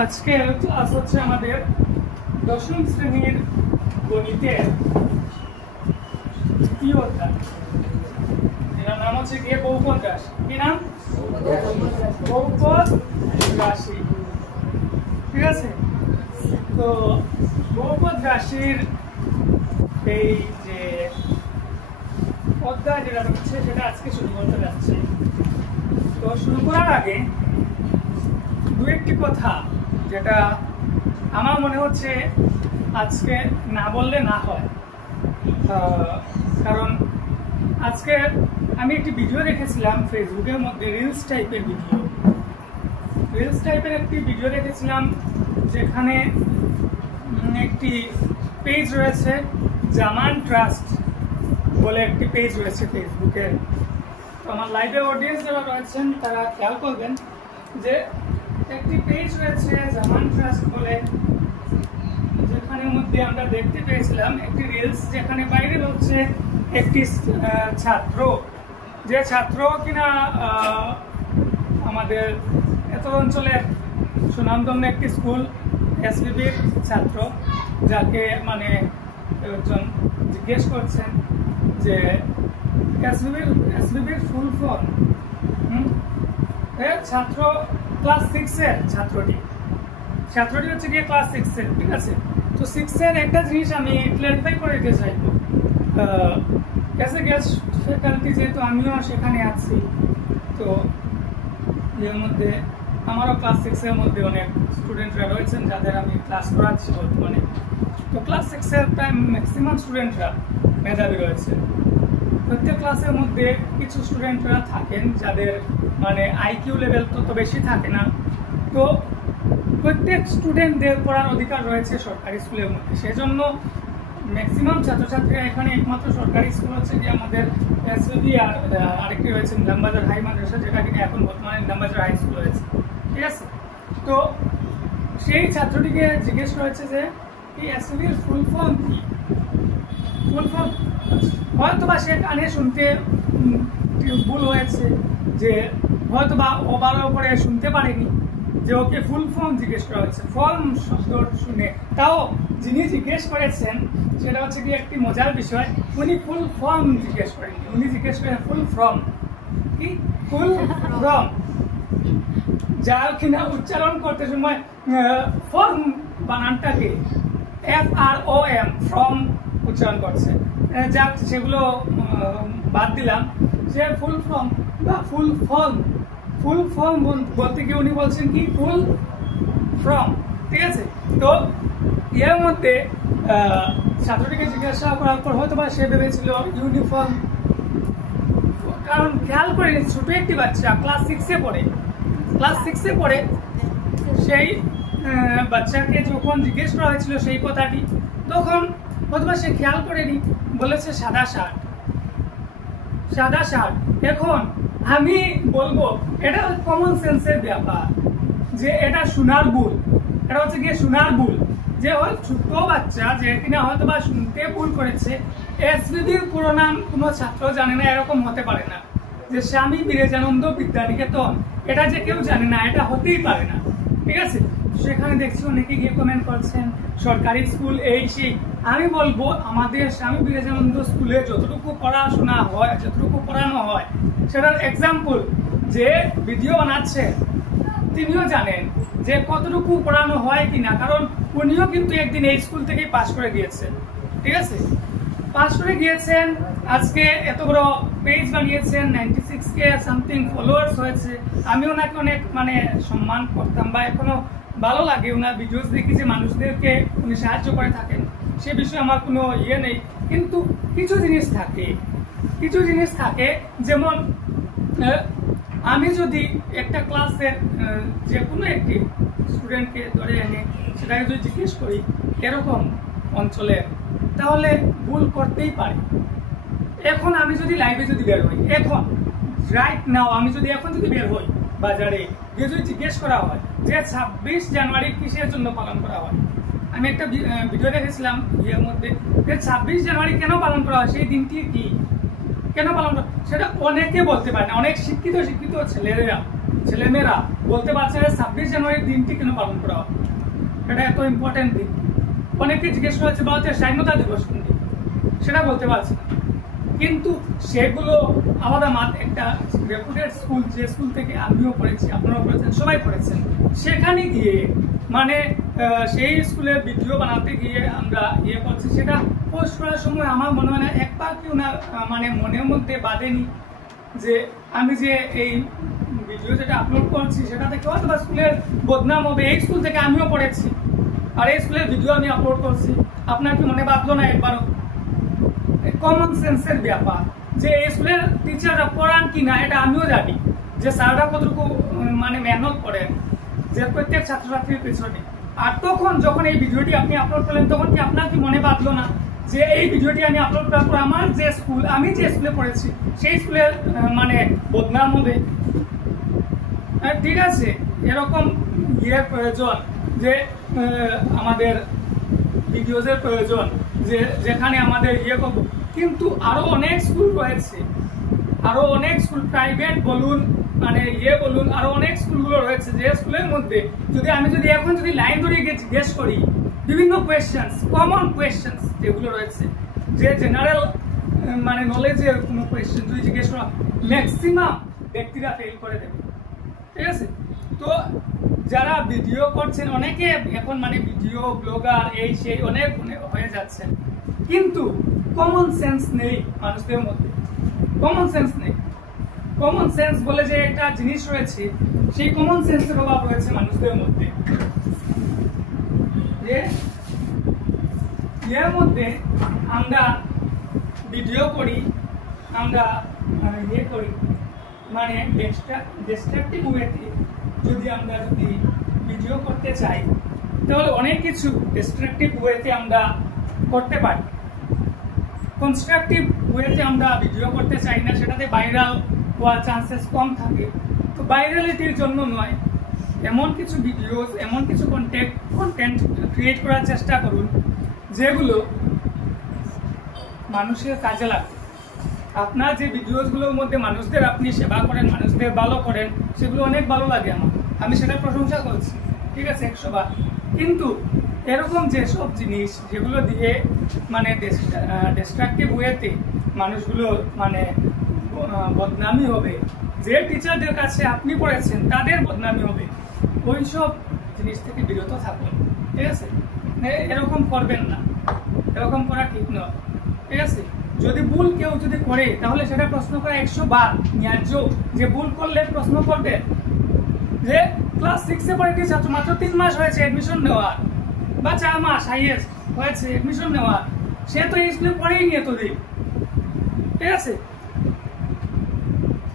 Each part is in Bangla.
আজকের ক্লাস হচ্ছে আমাদের দশম শ্রেণীর গণিতের তৃতীয় অধ্যায়। এটার নাম হচ্ছে গিয়ে বহুপদ রাশি। কি নাম? বহুপদ রাশি। ঠিক আছে, তো বহুপদ রাশির এই যে অধ্যায় যেটা হচ্ছে সেটা আজকে শুরু করতে যাচ্ছি। তো শুরু করার আগে দু একটি কথা যেটা আমার মনে হচ্ছে আজকে না বললে না হয়, কারণ আজকে আমি একটি ভিডিও দেখেছিলাম ফেসবুকের মধ্যে, রিলস টাইপের একটি ভিডিও দেখেছিলাম, যেখানে একটি পেজ রয়েছে জামান ট্রাস্ট বলে একটি পেজ রয়েছে ফেসবুকের। তো আমার লাইভে অডিয়েন্স যারা রয়েছেন তারা খেয়াল করবেন যে একটি পেজ রয়েছে জামান ট্রাস্ট বলে, যেখানের মধ্যে আমরা দেখতে পেয়েছিলাম একটি রিলস, যেখানে বাইরে হচ্ছে একটি ছাত্র, যে ছাত্র কিনা আমাদের এত অঞ্চলের সুনামধন্য একটি স্কুল এসবিবির ছাত্র, যাকে মানে একজন জিজ্ঞেস করছেন যে এসবিবির ফুল ফর্ম। ছাত্র ক্লাস 6-এর ছাত্রটি হচ্ছে গিয়ে ক্লাস 6-এর। ঠিক আছে, তো 6-এর একটা জিনিস আমি ক্লারিফাই করে দিতে চাইবো। অ্যাজ এ গেস্ট ফ্যাকাল্টি যেহেতু আমিও সেখানে আছি, তো এর মধ্যে আমারও ক্লাস 6-এর মধ্যে অনেক স্টুডেন্টরা রয়েছেন যাদের আমি ক্লাস করাচ্ছি বর্তমানে। তো ক্লাস 6-এর প্রায় ম্যাক্সিমাম স্টুডেন্টরা মেধাবী রয়েছে। প্রত্যেক ক্লাসের মধ্যে কিছু স্টুডেন্টরা থাকেন যাদের মানে আইকিউ লেভেল তত বেশি থাকে না। তো প্রত্যেক স্টুডেন্টদের পড়ার অধিকার রয়েছে সরকারি স্কুলের মধ্যে, সেজন্য ম্যাক্সিমাম ছাত্রছাত্রীরা এখানে একমাত্র সরকারি স্কুল হচ্ছে যে আমাদের এসবিবি, আর আরেকটি রয়েছে নিলামবাজার হাই মাদ্রাসা, যেটা কিনা এখন বর্তমানে নিলামবাজার হাই স্কুল রয়েছে। ঠিক আছে, তো সেই ছাত্রটিকে জিজ্ঞেস করেছে যে এই এসবিবির ফুল ফর্ম কি। ফুল ফর্ম হয়তোবা সে কানে শুনতে ভুল হয়েছে, যে হয়তোবা ওভারের উপরে শুনতে পারেনি, যে ওকে ফুল ফর্ম জিজ্ঞেস করা হয়েছে। ফর্ম শব্দ শুনে, তাও যিনি জিজ্ঞেস করেছেন সেটা হচ্ছে কি একটি মজার বিষয়, উনি ফুল ফর্ম জিজ্ঞেস করেননি, উনি জিজ্ঞেস করেন ফুল ফর্ম। কি ফুল ফর্ম? যার কিনা উচ্চারণ করতে সময় ফর্ম বানানটাকে FROM ফর্ম উচ্চারণ করছে। যাক, সেগুলো বাদ দিলাম। যে ফুল ফর্ম বা ফুল ফর্ম বলতে গিয়ে উনি বলছেন কি ফুল ফর্ম। ঠিক আছে, তো এর মধ্যে ছাত্রটিকে জিজ্ঞাসা করার পর হয়তো বা সে ভেবেছিল ইউনিফর্ম, কারণ খেয়াল করে ছোট একটি বাচ্চা ক্লাস 6-এ পড়ে, সেই বাচ্চাকে যখন জিজ্ঞেস করা হয়েছিল সেই কথাটি, তখন হয়তোবা সে খেয়াল করেনি, বলেছে সাদা শার্ট। এখন আমি বলবো এটা কমন সেন্সের ব্যাপার, যে এটা শোনার ভুল, এটা হচ্ছে গিয়ে শোনার ভুল, যে ওই ছোট বাচ্চা যে কিনা হয়তোবা শুনতে ভুল করেছে। এসবিবির পুরো নাম কোনো ছাত্র জানে না, এরকম হতে পারে না। যে স্বামী বিবেকানন্দ বিদ্যানিকেতন, এটা যে কেউ জানে না, এটা হতেই পারে না। ঠিক আছে, সেখানে দেখছি অনেকে গিয়ে কমেন্ট করছেন সরকারি স্কুল এই সেই। আমি বলবো আমাদের স্বামী বিবেকানন্দ স্কুলে যতটুকু পড়াশোনা হয়, যতটুকু পড়ানো হয়, সেটার এক্সাম্পল যে ভিডিও বানাচ্ছে তিনিও জানেন যে কতটুকু পড়ানো হয় কিনা, কারণ উনিও কিন্তু একদিন এই স্কুল থেকেই পাশ করে গিয়েছেন। ঠিক আছে, পাশ করে গিয়েছেন, আজকে এত বড় পেজ বানিয়েছেন, 96K সামথিং ফলোয়ার্স হয়েছে। আমি ওনাকে অনেক মানে সম্মান করতাম, বা এখনো ভালো লাগে ওনার ভিডিওস দেখি যে মানুষদেরকে উনি সাহায্য করে থাকেন, সে বিষয়ে আমার কোনো ইয়ে নেই। কিন্তু কিছু জিনিস থাকে, যেমন আমি যদি একটা ক্লাসের যে কোনো একটি স্টুডেন্টকে ধরে এনে সেটাকে যদি জিজ্ঞেস করি এরকম অঞ্চলের, তাহলে ভুল করতেই পারি। এখন আমি যদি লাইভে যদি বের হই, এখন রাইট নাও আমি যদি এখন যদি বের হই বাজারে, যদি জিজ্ঞেস করা হয় যে 26 জানুয়ারি কিসের জন্য পালন করা হয়, আমি একটা ভিডিও দেখেছিলাম ইয়ের মধ্যে, যে 26 জানুয়ারি কেন পালন করা হয়, সেই দিনটি কি, কেন পালন করা, সেটা অনেকে বলতে পারে না। অনেক শিক্ষিত ছেলেরা ছেলেমেয়েরা বলতে পারছে না 26 জানুয়ারির দিনটি কেন পালন করা হয়, এটা এত ইম্পর্টেন্ট দিন। অনেকে জিজ্ঞেস করেছে ভারতের স্বাধীনতা দিবস কোনটি, সেটা বলতে পারছে না। কিন্তু সেগুলো আলাদা একটা রেপুটেড স্কুল, যে স্কুল থেকে আমিও পড়েছি, আপনারাও পড়েছেন, সবাই পড়েছেন, সেখানে গিয়ে মানে সেই স্কুলে ভিডিও বানাতে গিয়ে আমরা করছি, সেটা পোস্ট করার সময় আমার মনে হয় না একবার কি ওনার মানে মনের মধ্যে বাঁধেনি যে আমি যে এই ভিডিও যেটা আপলোড করছি সেটা থেকে হয়তো স্কুলের বদনাম হবে, এই স্কুল থেকে আমিও পড়েছি আর এই স্কুলের ভিডিও আমি আপলোড করছি। আপনার কি মনে বাঁধলো না একবারও? কমন সেন্সের ব্যাপার যে এই স্কুলের টিচাররা পড়ান কি না এটা আমিও জানি, যে স্যাররা কতটুকু মানে মেহনত করেন যে প্রত্যেক ছাত্রছাত্রীর পেছনে। আর তখন যখন এই ভিডিওটি আপনি আপলোড করলেন তখন কি আপনার কি মনে বাঁধলো না যে এই ভিডিওটি আমি আপলোড করার পর আমার যে স্কুল, আমি যে স্কুলে পড়েছি সেই স্কুলের মানে বদনাম হবে? ঠিক আছে, এরকম প্রয়োজন যে আমাদের ভিডিওজের প্রয়োজন, যে যেখানে আমাদের করব। কিন্তু আরো অনেক স্কুল রয়েছে, আরো অনেক স্কুল প্রাইভেট বলুন মানে বলুন, আরো অনেক স্কুলগুলো রয়েছে যে স্কুলের মধ্যে আমি এখন লাইন ধরে জিজ্ঞেস করি বিভিন্ন কোয়েশ্চেন্স, কমন কোয়েশ্চেন্স যেগুলো রয়েছে, যে জেনারেল মানে নলেজের কোনো কোয়েশ্চেন যদি জিজ্ঞেস করা, ম্যাক্সিমাম ব্যক্তিরা ফেল করে দেবে। ঠিক আছে, তো যারা ভিডিও করছেন অনেকে এখন মানে ভিডিও ব্লগার এই সেই অনেক হয়ে যাচ্ছেন, কিন্তু কমন সেন্স নেই মানুষদের মধ্যে, কমন সেন্স নেই। কমন সেন্স বলে যে একটা জিনিস রয়েছে, সেই কমন সেন্সের অভাব রয়েছে মানুষদের মধ্যে। যে এর মধ্যে আমরা ভিডিও করি, আমরা করি মানে ডিস্ট্রাকটিভ ওয়েতে যদি আমরা ভিডিও করতে চাই তাহলে অনেক কিছু ডিস্ট্রাকটিভ ওয়েতে আমরা করতে পারি। কনস্ট্রাকটিভ ওয়েতে আমরা ভিডিও করতে চাই না, সেটাতে ভাইরাল হওয়ার চান্সেস কম থাকে। তো ভাইরালিটির জন্য নয়, এমন কিছু ভিডিওস, এমন কিছু কন্টেন্ট ক্রিয়েট করার চেষ্টা করুন যেগুলো মানুষের কাজে লাগে। আপনার যে ভিডিওসগুলোর মধ্যে মানুষদের আপনি সেবা করেন, মানুষদের ভালো করেন, সেগুলো অনেক ভালো লাগে আমার, আমি সেটা প্রশংসা করছি, ঠিক আছে 100 বার। কিন্তু এরকম যেসব জিনিস যেগুলো দিয়ে মানে ডিস্ট্রাকটিভ ওয়েতে মানুষগুলো মানে বদনামি হবে, যে টিচারদের কাছে আপনি পড়েছেন তাদের বদনামি হবে, ওইসব জিনিস থেকে বিরত থাকুন। ঠিক আছে, এরকম করবেন না, এরকম করা ঠিক নয়। ঠিক আছে, যদি ভুল কেউ যদি করে তাহলে সেটা প্রশ্ন করা 100 বার ন্যায্য, যে ভুল করলে প্রশ্ন করবে। যে ক্লাস 6-এ পড়ে কি ছাত্র, মাত্র 3 মাস হয়েছে এডমিশন নেওয়ার বা 4 মাস হাইয়েস্ট হয়েছে এডমিশন নেওয়ার, সে তো এই স্কুলে পড়েই নিয়ে এতদিন। ঠিক আছে,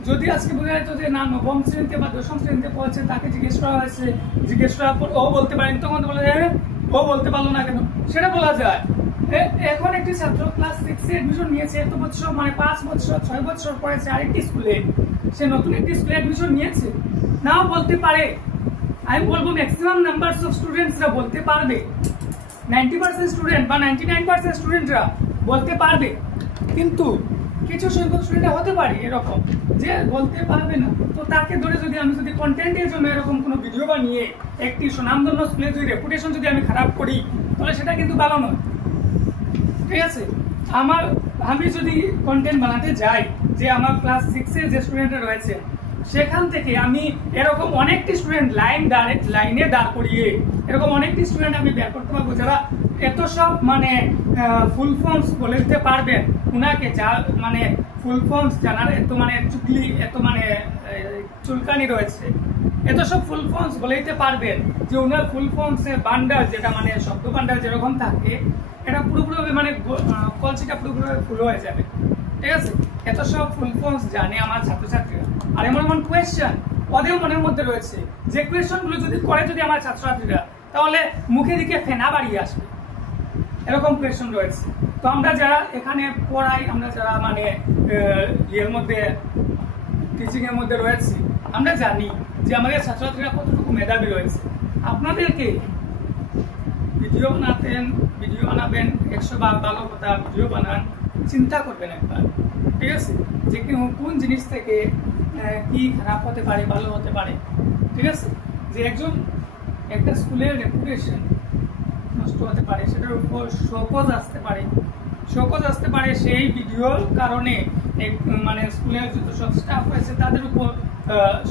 যদি আজকে বোঝা যেত যে না 9ম শ্রেণীতে বা 10ম শ্রেণীতে পড়েছে, তাকে জিজ্ঞেস করা হয়েছে, জিজ্ঞেস করার পর ও বলতে পারেনি, তখন বলা যায় ও বলতে পারলো না কেন, সেটা বলা যায়। এখন একটি ছাত্র ক্লাস 6-এ এডমিশন নিয়েছে, এত বছর মানে 5 বছর 6 বছর পড়েছে আরেকটি স্কুলে, সে নতুন একটি স্কুলে এডমিশন নিয়েছে, নাও বলতে পারে। আমি বলবো ম্যাক্সিমাম নাম্বারস অফ স্টুডেন্টসরা বলতে পারবে, 90% স্টুডেন্ট বা 99% স্টুডেন্টরা বলতে পারবে। কিন্তু কিছু সংখ্যক স্টুডেন্ট হতে পারে এরকম যে বলতে পারবে না, তো তাকে ধরে আমি যদি কন্টেন্টের জন্য এরকম কোনো ভিডিও বানিয়ে একটি সুনামধন্য স্কুলের যদি রেপুটেশন যদি আমি খারাপ করি, তাহলে সেটা কিন্তু ভালো নয়। ঠিক আছে, আমি যদি কন্টেন্ট বানাতে যাই যে আমার ক্লাস 6-এ যে স্টুডেন্টরা রয়েছে সেখান থেকে আমি এরকম অনেকটি স্টুডেন্ট লাইনে দাঁড় করিয়ে এরকম অনেকটি স্টুডেন্ট আমি বের করতে পারবো যারা এত সব মানে ফুল ফর্মস বলে দিতে পারবেন উনাকে, যা মানে ফুল ফর্মস জানার এত মানে চুগলি, এত মানে চুলকানি রয়েছে, এত সব ফুল ফর্মস বলে দিতে পারবেন যে উনার ফুল ফর্মসের বান্ডার, যেটা মানে শব্দ বান্ডার যেরকম থাকে, এটা পুরোপুরি মানে কলসিটা পুরোপুরি ফুল হয়ে যাবে। ঠিক আছে, এত সব ফুল ফর্মস জানে আমার ছাত্রছাত্রীরা। আর এমন এমন কোয়েশ্চেন ওদের মনের মধ্যে রয়েছে যে কোয়েশ্চেনগুলো যদি আমার ছাত্রছাত্রীরা, তাহলে মুখে দিকে ফেনা বাড়িয়ে আসবে, এরকম কোয়েশ্চেন রয়েছে। তো আমরা যারা এখানে পড়াই, আমরা যারা মানে এর মধ্যে টিচিং এর মধ্যে রয়েছি, আমরা জানি যে আমাদের ছাত্রছাত্রীরা কতটুকু মেধাবী রয়েছে। আপনাদেরকে ভিডিও বানাবেন 100 বার ভালো কথা, ভিডিও বানান, চিন্তা করবেন একবার। ঠিক আছে, যে কোন জিনিস থেকে কি খারাপ হতে পারে, ভালো হতে পারে, ঠিক আছে? যে একটা স্কুলের রেপুটেশন নষ্ট হতে পারে, সেটার উপর শোকজ আসতে পারে সেই ভিডিওর কারণে মানে স্কুলের যত সব স্টাফ রয়েছে তাদের উপর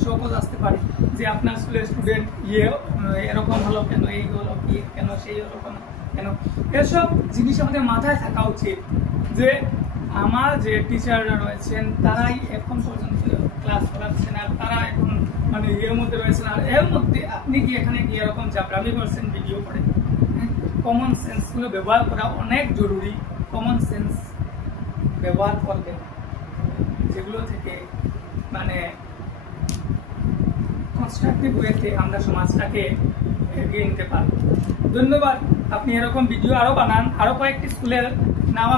শোকজ আসতে পারে যে আপনার স্কুলের স্টুডেন্ট এরকম হলো কেন, এই হলো কি কেন, সেই হলো কেন। এসব জিনিস আমাদের মাথায় থাকা উচিত যে আমার যে টিচাররা রয়েছেন তারাই এখন পর্যন্ত ক্লাস করাচ্ছেন, আর তারা এখন মানে এর মধ্যে রয়েছেন, আর এর মধ্যে আপনি কি এখানে গিয়ে এরকম চাপড়ামি করছেন ভিডিও করে। কমন সেন্সগুলো ব্যবহার করা অনেক জরুরি। কমন সেন্স ব্যবহার করবেন যেগুলো থেকে মানে কনস্ট্রাকটিভ ওয়েতে আমরা সমাজটাকে এগিয়ে নিতে পারব। ধন্যবাদ। আপনি এরকম ভিডিও আরো বানান, আরো কয়েকটি স্কুলের নাম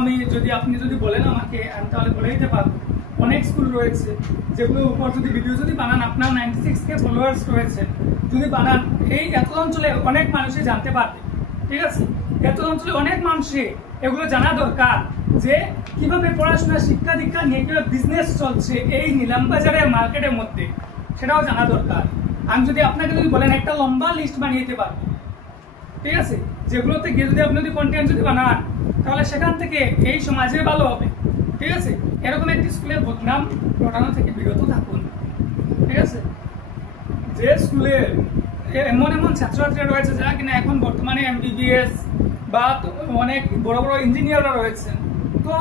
আপনি যদি বলেন আমাকে, আমি তাহলে বলে দিতে পারবো। অনেক স্কুল রয়েছে যেগুলোর উপর যদি ভিডিও বানান, আপনার 96K ফলোয়ার্স রয়েছে, যদি বানান এই এত অঞ্চলে অনেক মানুষই জানতে পারবে, ঠিক আছে? এত অঞ্চলে অনেক মানুষই এগুলো জানা দরকার যে কিভাবে পড়াশোনা শিক্ষা দীক্ষা নিয়ে কিভাবে বিজনেস চলছে এই নিলামবাজারের মার্কেটের মধ্যে, সেটাও জানা দরকার। আমি যদি আপনাকে বলেন একটা লম্বা লিস্ট বানিয়ে দিতে পারবো, ঠিক আছে? যেগুলোতে গিয়ে যদি আপনি কন্টেন্ট বানান তাহলে সেখান থেকে এই সমাজে ভালো হবে, ঠিক আছে? এরকম একটি স্কুলের বদনাম ঘটানো থেকে বিরত থাকুন, ঠিক আছে? যে স্কুলের এমন ছাত্রছাত্রীরা রয়েছে যারা কিনা এখন বর্তমানে MBBS বা অনেক বড় বড় ইঞ্জিনিয়াররা রয়েছেন, তো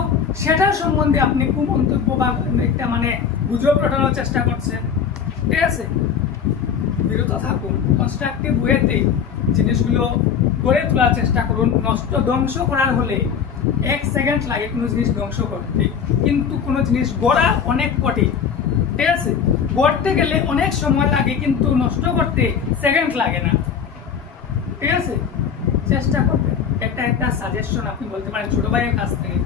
সেটার সম্বন্ধে আপনি কুমন্তব্য বা একটা মানে গুজব রটানোর চেষ্টা করছেন, ঠিক আছে? বিরত থাকুন। কনস্ট্রাকটিভ ওয়েতে জিনিসগুলো গড়ে তোলার চেষ্টা করুন। ধ্বংস করার হলে 1 সেকেন্ড লাগে কোনো জিনিস ধ্বংস করতে, কিন্তু কোনো জিনিস গড়া অনেক কঠিন, ঠিক আছে? গড়তে গেলে অনেক সময় লাগে, কিন্তু নষ্ট করতে সেকেন্ড লাগে না, ঠিক আছে? চেষ্টা করবেন। একটা সাজেশন আপনি বলতে পারেন ছোট ভাইয়ের কাছ থেকে।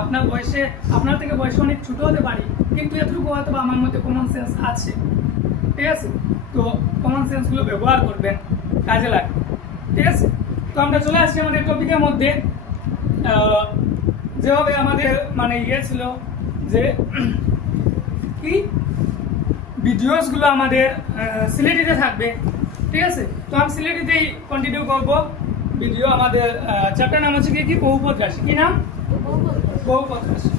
আপনার থেকে বয়সে অনেক ছোট হতে পারি, কিন্তু এতটুকু হয়তো আমার মধ্যে কমন সেন্স আছে, ঠিক আছে? তো কমন সেন্স গুলো ব্যবহার করবেন, কাজে লাগবে, ঠিক আছে? তো আমরা চলে আসছি আমাদের টপিকের মধ্যে। যেভাবে আমাদের মানে ছিল যে কি ভিডিওস গুলো আমাদের সিলেটিতে থাকবে, ঠিক আছে? তো আমি সিলেটিতেই কন্টিনিউ করবো ভিডিও। আমাদের চ্যাপ্টার নাম হচ্ছে কি বহুপদ রাশি। কি নাম? বহুপদ রাশি।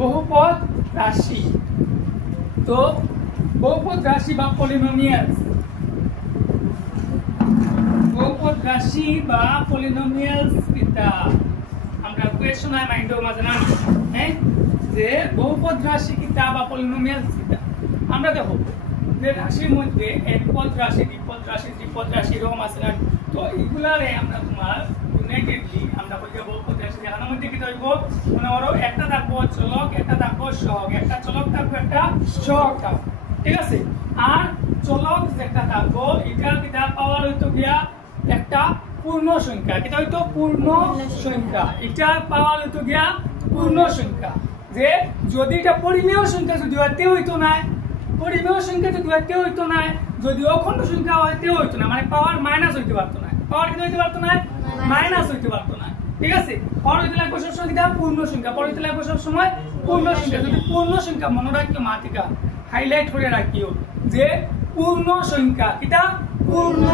বহুপদ রাশি। তো বহুপদ রাশি বা পলিনোমিয়ালস, বহুপদ রাশি বা পলিনোমিয়ালস কিতা আমরা কোয়েশ্চন আই মাইন্ডের মাঝে না, হ্যাঁ, যে বহুপদ রাশি কিতা বা পলিনোমিয়ালস কিতা। আমরা দেখো যে রাশির মধ্যে একপদ রাশি, দ্বিপদ রাশি, ত্রিপদ রাশি এরকম আছে না, তো এগুলারে আমরা তোমার ইউনাইটেডলি আমরা বলি বহুপদ রাশি। এখানের মধ্যে কি হইব, মনে করো একটা থাকবো চলক, একটা থাকবো সহগ, একটা চলক থাকবো, একটা সহগ থাকবো, ঠিক আছে? আর চলক যেটা থাকবো এটার কিতা পাওয়ার হইতো গিয়া একটা পূর্ণ সংখ্যা, এটা হইতো পূর্ণ সংখ্যা, এটার পাওয়ার হইতো গিয়া পূর্ণ সংখ্যা। যে যদি এটা পরিমেয় সংখ্যা যদি হইতে হইতো না, পরিমেয় সংখ্যা যদি হইতে হইতো না, যদি অখণ্ড সংখ্যা হইতে হইতো না, মানে পাওয়ার মাইনাস হইতে পারতো না, পাওয়ার কি হইতে পারতো না, মাইনাস হইতে পারতো না, ঠিক আছে? পাওয়ার হইতে লাগবে সবসময় কিটা পূর্ণ সংখ্যা, পাওয়ার হইতে লাগবে সবসময় পূর্ণ সংখ্যা। যদি পূর্ণ সংখ্যা মনে রাখিও মাতিকা হাইলাইট করে রাখিও যে পূর্ণ সংখ্যা, কিটা পূর্ণ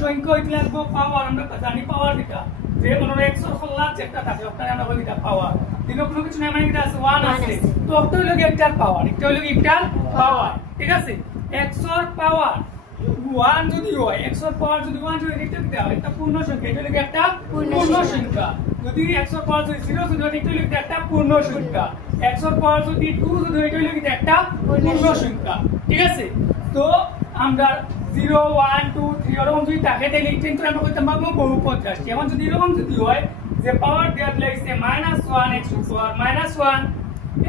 সংখ্যা হইতে লাগবে পাওয়ার। আমরা জানি পাওয়ার কিটা যে মনে 100 খোলা যেটা থাকে ওখানে আমরা বলি পাওয়ার, দিলে কোনো কিছু নাই, মানে কিটা আছে 1 আছে, তো ওটা হইলো একটার পাওয়ার, এটা হইলো একটার পাওয়ার, ঠিক আছে? 100 পাওয়ার 1 যদি হয়, 100 পাওয়ার যদি 1 যদি এটা কিটা একটা পূর্ণ সংখ্যা, এটা হইলো একটা পূর্ণ সংখ্যা। যদি 100 পাওয়ার যদি 0 যদি হয়, এটা হইলো একটা পূর্ণ সংখ্যা। 100 পাওয়ার যদি 2 যদি হয়, এটা হইলো একটা পূর্ণ সংখ্যা, ঠিক আছে? তো আমরা 0 1 2 3 এরকম যদি থাকে তাহলে কিন্তু আমরা কইতে পারবো বহুপদ রাশি। এখন যদি এরকম যদি হয় যে পাওয়ার দেয়া লাগছে -1 x to the power -1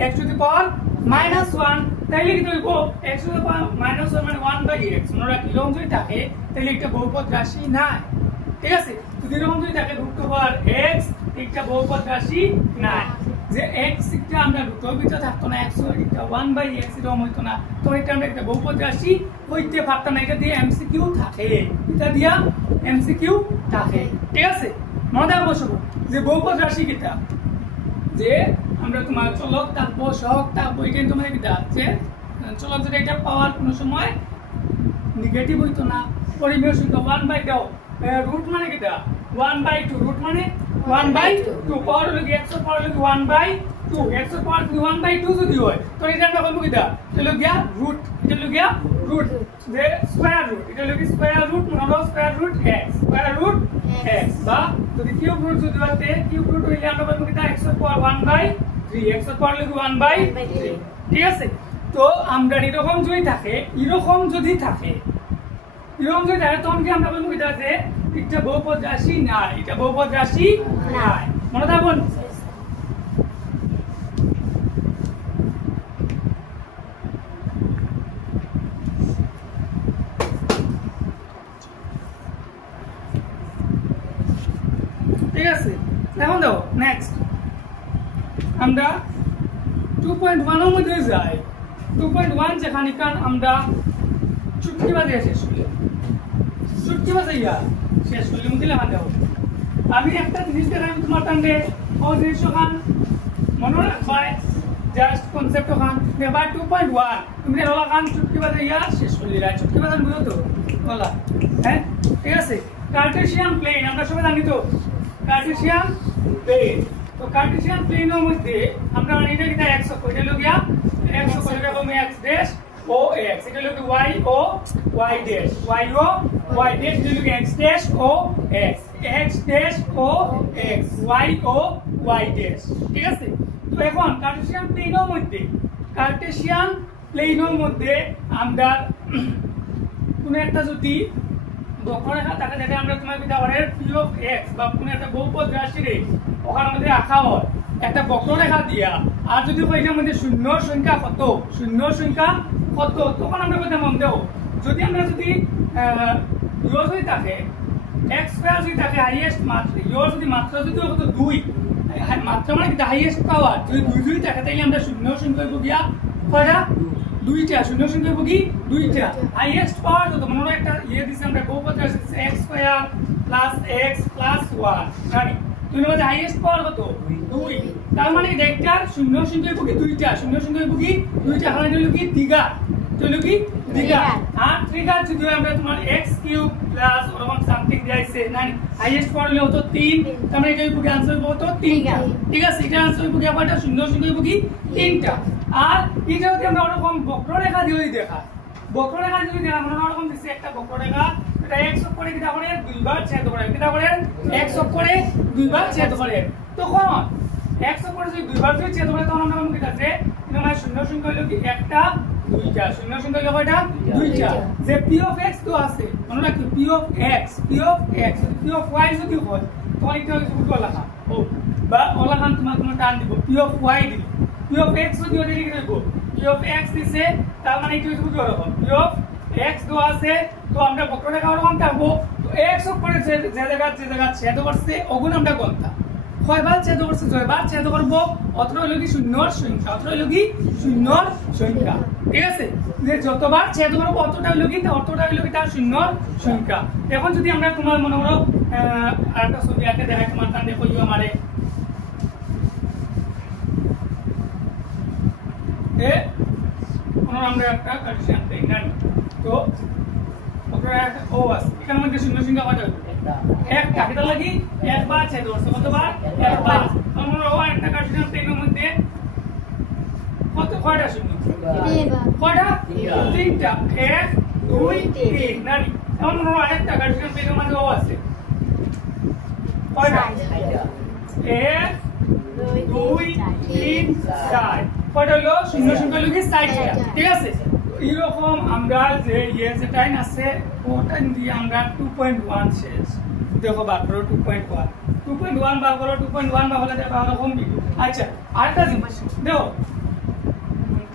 x to the power -1, তাইলে কি হইব x টু দি পাওয়ার -1 মানে 1/x। আমরা এরকম যদি থাকে তাহলে এটা বহুপদ রাশি না, ঠিক আছে? যদি এরকম যদি থাকে √x এটা বহুপদ রাশি না, যে x টা আমরা রুটের ভিতরে থাকতো না x এটা 1/x এরকম হইতো না, তো এটা আমরা একটা বহুপদ রাশি হইতে পারতাম না। এটা দিয়ে এমসিকিউ থাকে, এটা দিয়া এমসিকিউ থাকে, ঠিক আছে। মনে অবশ্য যে বহুপদ রাশি কিটা যে আমরা তোমার চলক তারপর সহক তারপর এটা তোমার কিটা যে চলক যেটা এটা পাওয়ার কোনো সময় নেগেটিভ হইতো না, পরিমেয় সংখ্যা 1/2 রুট মানে কিটা 1/2 রুট মানে 1/2 পাওয়ার হলো কি x এর পাওয়ার হলো 1/2 x এর পাওয়ার 1/2 যদি হয় তো এটা আমরা বলবো কিটা হলো গিয়া রুট, এটা হলো গিয়া রুট যে স্কয়ার রুট, এটা হলো কি স্কয়ার রুট মানে square root x square root x বা যদি কিউব রুট যদি হয় কিউব রুট হইলে আমরা বলবো কিটা x এর পাওয়ার 1/3 x এর পাওয়ার হলো 1/3, ঠিক আছে। তো আমরা এরকম যদি থাকে তখন কি আমরা বলবো এটা যে এটা বহুপদ রাশি না, এটা বহুপদ রাশি না, মনে থাকবেন। ঠিক আছে, এখন দাও নেক্সট আমরা 2.1 এর মধ্যে যাই। 2.1 যেখানে কারণ আমরা চুটকি বাজে শেষ করলাম, চুটকি বাজাইয়া শেষ করলাম দিলে হাতে হবে। আমি একটা জিনিস দেখে আমি তোমার টান্ডে ও জিনিস খান মনে রাখবাই, জাস্ট কনসেপ্ট খান এবার 2.1 তুমি ওলা খান চুটকি বাজাইয়া শেষ করলি, চুটকি বাজান বুঝো তো ওলা, হ্যাঁ ঠিক আছে। কার্টেসিয়ান প্লেন আমরা সবাই জানি তো, কার্টেসিয়ান প্লেন, তো কার্টেসিয়ান প্লেনের মধ্যে আমরা এটা কিটা x অক্ষ, এটা হলো গিয়া x অক্ষ, এটা হবে x ড্যাশ ও x, এটা হলো কি y ও y ড্যাশ, y ও y ড্যাশ, এটা হলো কি x dash O x, x dash O x, y ও y ড্যাশ, ঠিক আছে। তো এখন কার্টেসিয়ান প্লেনের মধ্যে আমরা কোন একটা যদি বক্ররেখা থাকে যেটা আমরা তোমার বিদ্যালয়ের p of x বা কোন একটা বহুপদ রাশি রে ওখানে মধ্যে রাখা হয় একটা বক্ররেখা দিয়া, আর যদি এটার মধ্যে শূন্য সংখ্যা কত তখন আমরা বলতে মন দেব যদি আমরা যদি ইউ যদি থাকে x স্কয়ার যদি থাকে হাইয়েস্ট মাত্রা, ইউ যদি মাত্রা যদি কত 2 মাত্রা মানে কি হাইয়েস্ট পাওয়ার যদি 2 যদি থাকে তাহলে আমরা শূন্য সংখ্যা হইব গিয়া কয়টা দুইটা, শূন্য সংখ্যা হইব কি দুইটা। হাইয়েস্ট পাওয়ার কত মনে হয় একটা দিছে আমরা বহুপদ রাশি x square plus x plus 1 জানি তুমি বলতে হাইয়েস্ট পাওয়ার কত 2, তার মানে একটা শূন্য সংখ্যা হইব কি দুইটা, শূন্য সংখ্যা হইব কি দুইটা, হারা হইল কি দ্বিঘাত, তো হইল কি দ্বিঘাত। আর ত্রিঘাত যদি আমরা তোমার x কিউব প্লাস ওরকম সামথিং যাইছে না হাইয়েস্ট পাওয়ার হলো তো 3, তার মানে এটা হইব কি आंसर হইব তো 3টা, ঠিক আছে। এটা आंसर হইব কি আবারটা শূন্য সংখ্যা হইব কি 3টা। আর এটা যদি আমরা ওরকম বক্ররেখা দিয়ে দেখা, বক্ররেখা যদি দেখা মনে ওরকম দিছে একটা বক্ররেখা, এটা x অক্ষরে কিটা করে দুইবার ছেদ করে, কিটা করে x অক্ষরে দুইবার ছেদ করে, তখন x অক্ষরে যদি দুইবার যদি ছেদ করে তখন আমরা বলবো কিটা যে মানে শূন্য সংখ্যা হলো কি একটা দুইটা, শূন্য সংখ্যা হলো কয়টা দুইটা। যে p of x তো আছে মনে রাখো p of x p of y যদি হয় তখন এটা হচ্ছে উল্টো লেখা ও বা ওলাখান তোমার কোনো টান দিব p of y দিল, p of x যদি ওটা লিখে দেব p of x দিছে তার মানে এটা হচ্ছে উল্টো রকম p of x তো আছে, তো আমরা বক্ররেখা ওরকম থাকবো, তো x অক্ষরে যে জায়গা ছেদ করছে ওগুলো আমরা গণতা কয়বার ছেদ করছে জয়বার ছেদ করব, অতটা হলো কি শূন্যর সংখ্যা, অতটা হলো কি শূন্যর সংখ্যা, ঠিক আছে। যে যতবার ছেদ করব অতটা হলো কি তার শূন্যর সংখ্যা। এখন যদি আমরা তোমার মনে করো আরেকটা ছবি আঁকে দেখাই তোমার কান দেখো আমারে আমরা একটা কার্টেসিয়ান প্লেন জানি, তো ও আছে এখানে মধ্যে শূন্য সংখ্যা কত একটা, এটা লাগি একবার ছেদ করছে কতবার একবার, আমরা ও একটা কার্টেসিয়ান প্লেনের মধ্যে কত কয়টা শূন্য কয়টা তিনটা, 1 2 3 জানি। এখন আমরা আরেকটা কার্টেসিয়ান প্লেনের মধ্যে ও আছে কয়টা 1 2 3 4 কয়টা হলো শূন্য সংখ্যা হলো কি 4টা, ঠিক আছে। এরকম আমরা যে যেটাই আছে ওটা দিয়ে আমরা 2.1 শেষ দেখো বার করো 2.1 বার করো 2.1 বার হলে দেখো এরকম ভিডিও। আচ্ছা আরেকটা জিনিস দেখো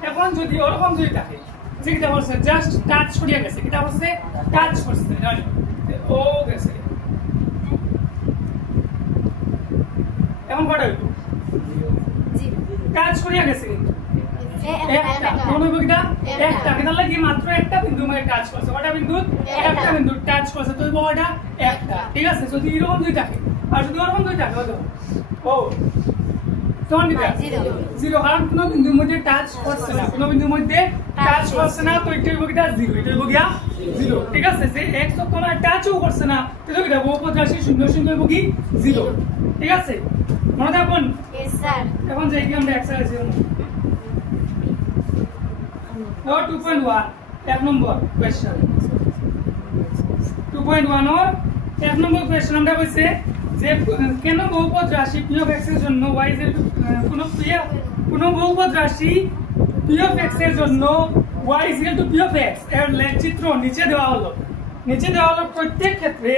এখন যদি ওরকম যদি থাকে যে কিটা করছে জাস্ট টাচ করিয়া গেছে, কিটা করছে টাচ করছে জানি ও গেছে, এখন কয়টা হইল দিয়া গেছে কিন্তু একটা কোন বিকিটা একটা কেন লাগি মাত্র একটা বিন্দু মধ্যে টাচ করছে ওটা বিন্দু একটা বিন্দু টাচ করছে তো ওটা একটা ঠিক আছে যদি এরকম দুই থাকে আর যদি এরকম দুই থাকে হলো ও তখন দিটা জিরো কারণ কোন বিন্দুর মধ্যে টাচ করছে না কোন বিন্দুর মধ্যে টাচ করছে না তো এটা বিকিটা জিরো এটা বিকিটা জিরো ঠিক আছে যে x তো কোন টাচও করছে না তো বিকিটা বহুপদ রাশি শূন্য শূন্য বিকি জিরো ঠিক আছে মনে রাখুন यस স্যার এখন যাই কি আমরা এক্সারসাইজ করব 2.1 এক নম্বর কোশ্চেন 2.1 এর এক নম্বর কোশ্চেন আমরা কইছে যে কেন বহুপদ রাশি p of x এর জন্য y কোন বহুপদ রাশি p of x এর জন্য y p of x এর লেখচিত্র নিচে দেওয়া হলো প্রত্যেক ক্ষেত্রে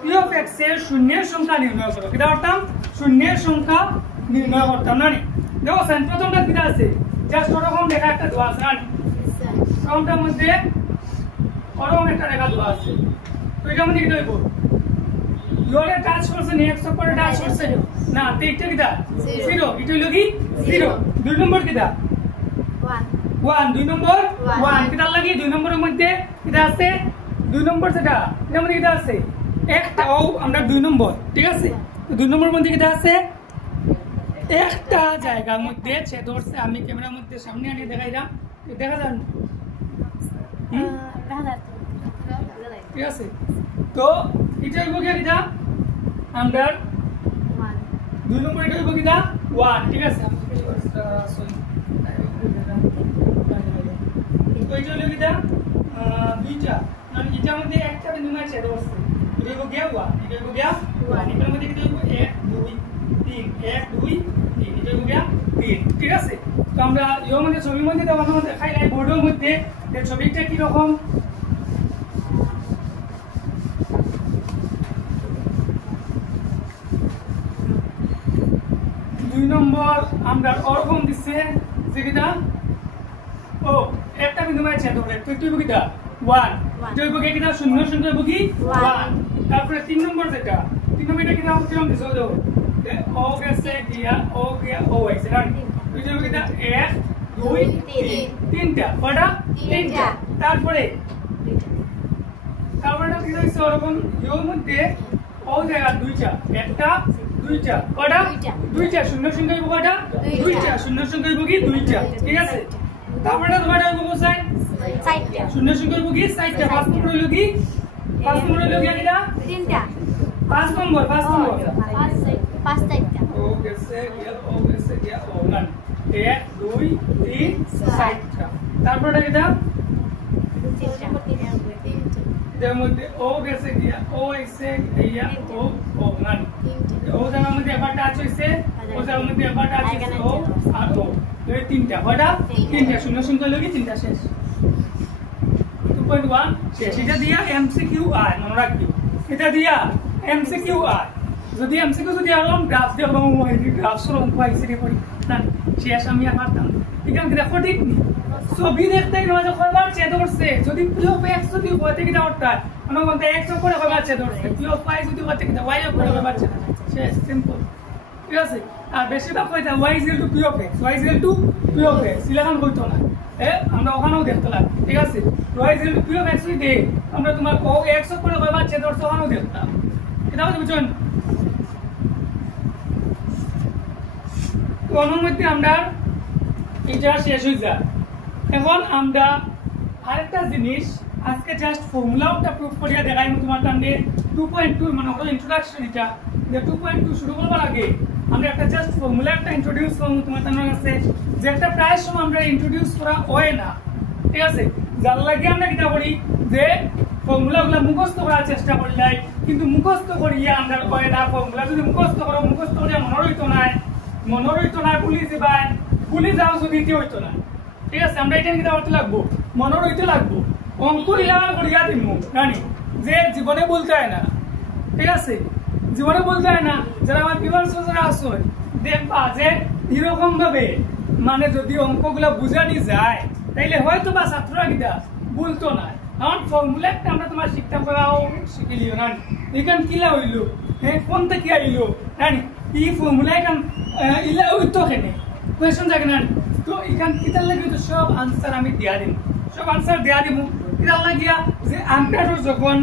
p of x এর শূন্যের সংখ্যা নির্ণয় করো কিটা করতাম শূন্যের সংখ্যা নির্ণয় করতাম না দেখো প্রথমটা কিটা আছে জাস্ট ওরকম লেখা একটা দেওয়া আছে না কাউন্টার মধ্যে ওরকম একটা লেখা দেওয়া আছে তো এটা মধ্যে কি দেব ইওরে টাচ করছে নি x করে টাচ করছে না তো এটা কিটা 0 এটা হলো কি 0 দুই নম্বর কিটা 1 দুই নম্বর 1 কিটা লাগি দুই নম্বরের মধ্যে কিটা আছে দুই নম্বর যেটা এর মধ্যে কিটা আছে একটা ও আমরা দুই নম্বর ঠিক আছে তো দুই নম্বরের মধ্যে কিটা আছে একটা জায়গার মধ্যে ছেদ ধরছে আমি ক্যামেরার মধ্যে সামনে আনিয়ে দেখাইলাম দেখা যান ঠিক আছে তো এটা হইব কি এটা আমরা দুই নম্বর এটা হইব কিটা 1 ঠিক আছে তো এটা হইল কিটা দুইটা মানে এটার মধ্যে একটা বিন্দু না ছেদ ধরছে এটা হইব গিয়া 1 এটা হইব গিয়া 1 এটার মধ্যে কিটা হইব 1 2 3 1 2 3 এটা হইব গিয়া 3 ঠিক আছে তো আমরা ইও মধ্যে ছবির মধ্যে দেওয়ার মধ্যে দেখাইলাই বোর্ডের মধ্যে এই ছবিটা কি রকম দুই নম্বর আমরা ওরকম দিছে যে কিটা ও একটা বিন্দু মানে ছেদ ধরে তো তুই কিটা 1 তুই বগে কিটা শূন্য শূন্য বগি 1 তারপরে তিন নম্বর যেটা তিন নম্বর এটা কিটা কিরকম দিছো দাও ও গেছে গিয়া ও হইছে না তুই কিটা 1 2 3 তিনটা কয়টা তিনটা তারপরে কি হইছে ওরকম ইওর মধ্যে ও জায়গা দুইটা একটা দুইটা কয়টা দুইটা শূন্য শূন্য হইব কয়টা দুইটা শূন্য শূন্য হইব কি দুইটা ঠিক আছে তারপরে তোমার হইব কোসাইন চারটা শূন্য শূন্য হইব কি চারটা পাঁচ নম্বর হইল কি কিটা তিনটা পাঁচ নম্বর পাঁচ চারটা ও গেছে গিয়া ও না 1 2 3 চারটা তারপরে কিটা এর মধ্যে ও গেছে গিয়া ও এসে গিয়া ও না ও জায়গার মধ্যে একবার টাচ হইছে ও জায়গার মধ্যে একবার টাচ হইছে ও আর ও এই তিনটা কয়টা তিনটা শূন্য শূন্য লাগি তিনটা শেষ 2.1 শেষ এটা দিয়া এমসিকিউ আই মনে রাখবি এটা দিয়া এমসিকিউ আই যদি এমসিকিউ যদি আরম গ্রাফ দিয়ে এবং গ্রাফ সরম পাইছে রে পড়ি না শেষ আমি আর পারতাম এখানে গ্রাফ ঠিক নি ছবি দেখতে নজর কয়বার ছেদ ধরছে যদি p of x যদি হতে কিটা অর্থাৎ মানে বলতে x উপরে কয়বার ছেদ ধরছে p of y যদি হতে কিটা y উপরে কয়বার ছেদ ধরছে শেষ সিম্পল ঠিক আছে আর বেশিরভাগ কইতা y = p of x y = p of x ইলাকান হইতো না আমরা ওখানেও দেখতাম ঠিক আছে y = p of x দে আমরা তোমার x উপরে কয়বার ছেদ ধরছে ওখানেও দেখতাম এটা বুঝছেন তো অনুমতি আমরা এটা শেষ হয়ে যায় এখন আমরা আরেকটা জিনিস আজকে জাস্ট ফর্মুলাটা প্রুফ করিয়া দেখাই তোমার সামনে 2.2 মানে হলো ইন্ট্রোডাকশন এটা যে 2.2 শুরু করবার আগে আমরা একটা জাস্ট ফর্মুলা একটা ইন্ট্রোডিউস করব তোমার সামনে আছে যেটা প্রায় সময় আমরা ইন্ট্রোডিউস করা হয় না ঠিক আছে যার লাগি আমরা কিটা করি যে ফর্মুলাগুলো মুখস্থ করার চেষ্টা করলাই কিন্তু মুখস্থ করিয়া আমরা হয় না ফর্মুলা যদি মুখস্থ করিয়া মনে রইতো না পুলিশ যাও যদি হইতো না ঠিক আছে আমরা এটা কিটা করতে লাগবো মনে রইতে লাগবো অঙ্ক ইলাকা করিয়া দিব জানি যে জীবনে বলতে হয় না ঠিক আছে জীবনে বলতে হয় না যারা আমার বিভার্স যারা আসো দেখবা যে এরকম ভাবে মানে যদি অঙ্কগুলা বুঝানি যায় তাইলে হয়তো বা ছাত্ররা কিটা বলতো না কারণ ফর্মুলা একটা আমরা তোমার শিখতাম করাও শিখিলিও না এখান কিলা হইলো কোন থেকে আইলো জানি এই ফর্মুলা এখান ইলা হইতো কেনে কোয়েশ্চন থাকে না তো এখান কিতার লাগি তো সব আনসার আমি দিয়া দিম সব আনসার দিয়া দিমু কিতার লাগিয়া যে আন্ডারও যখন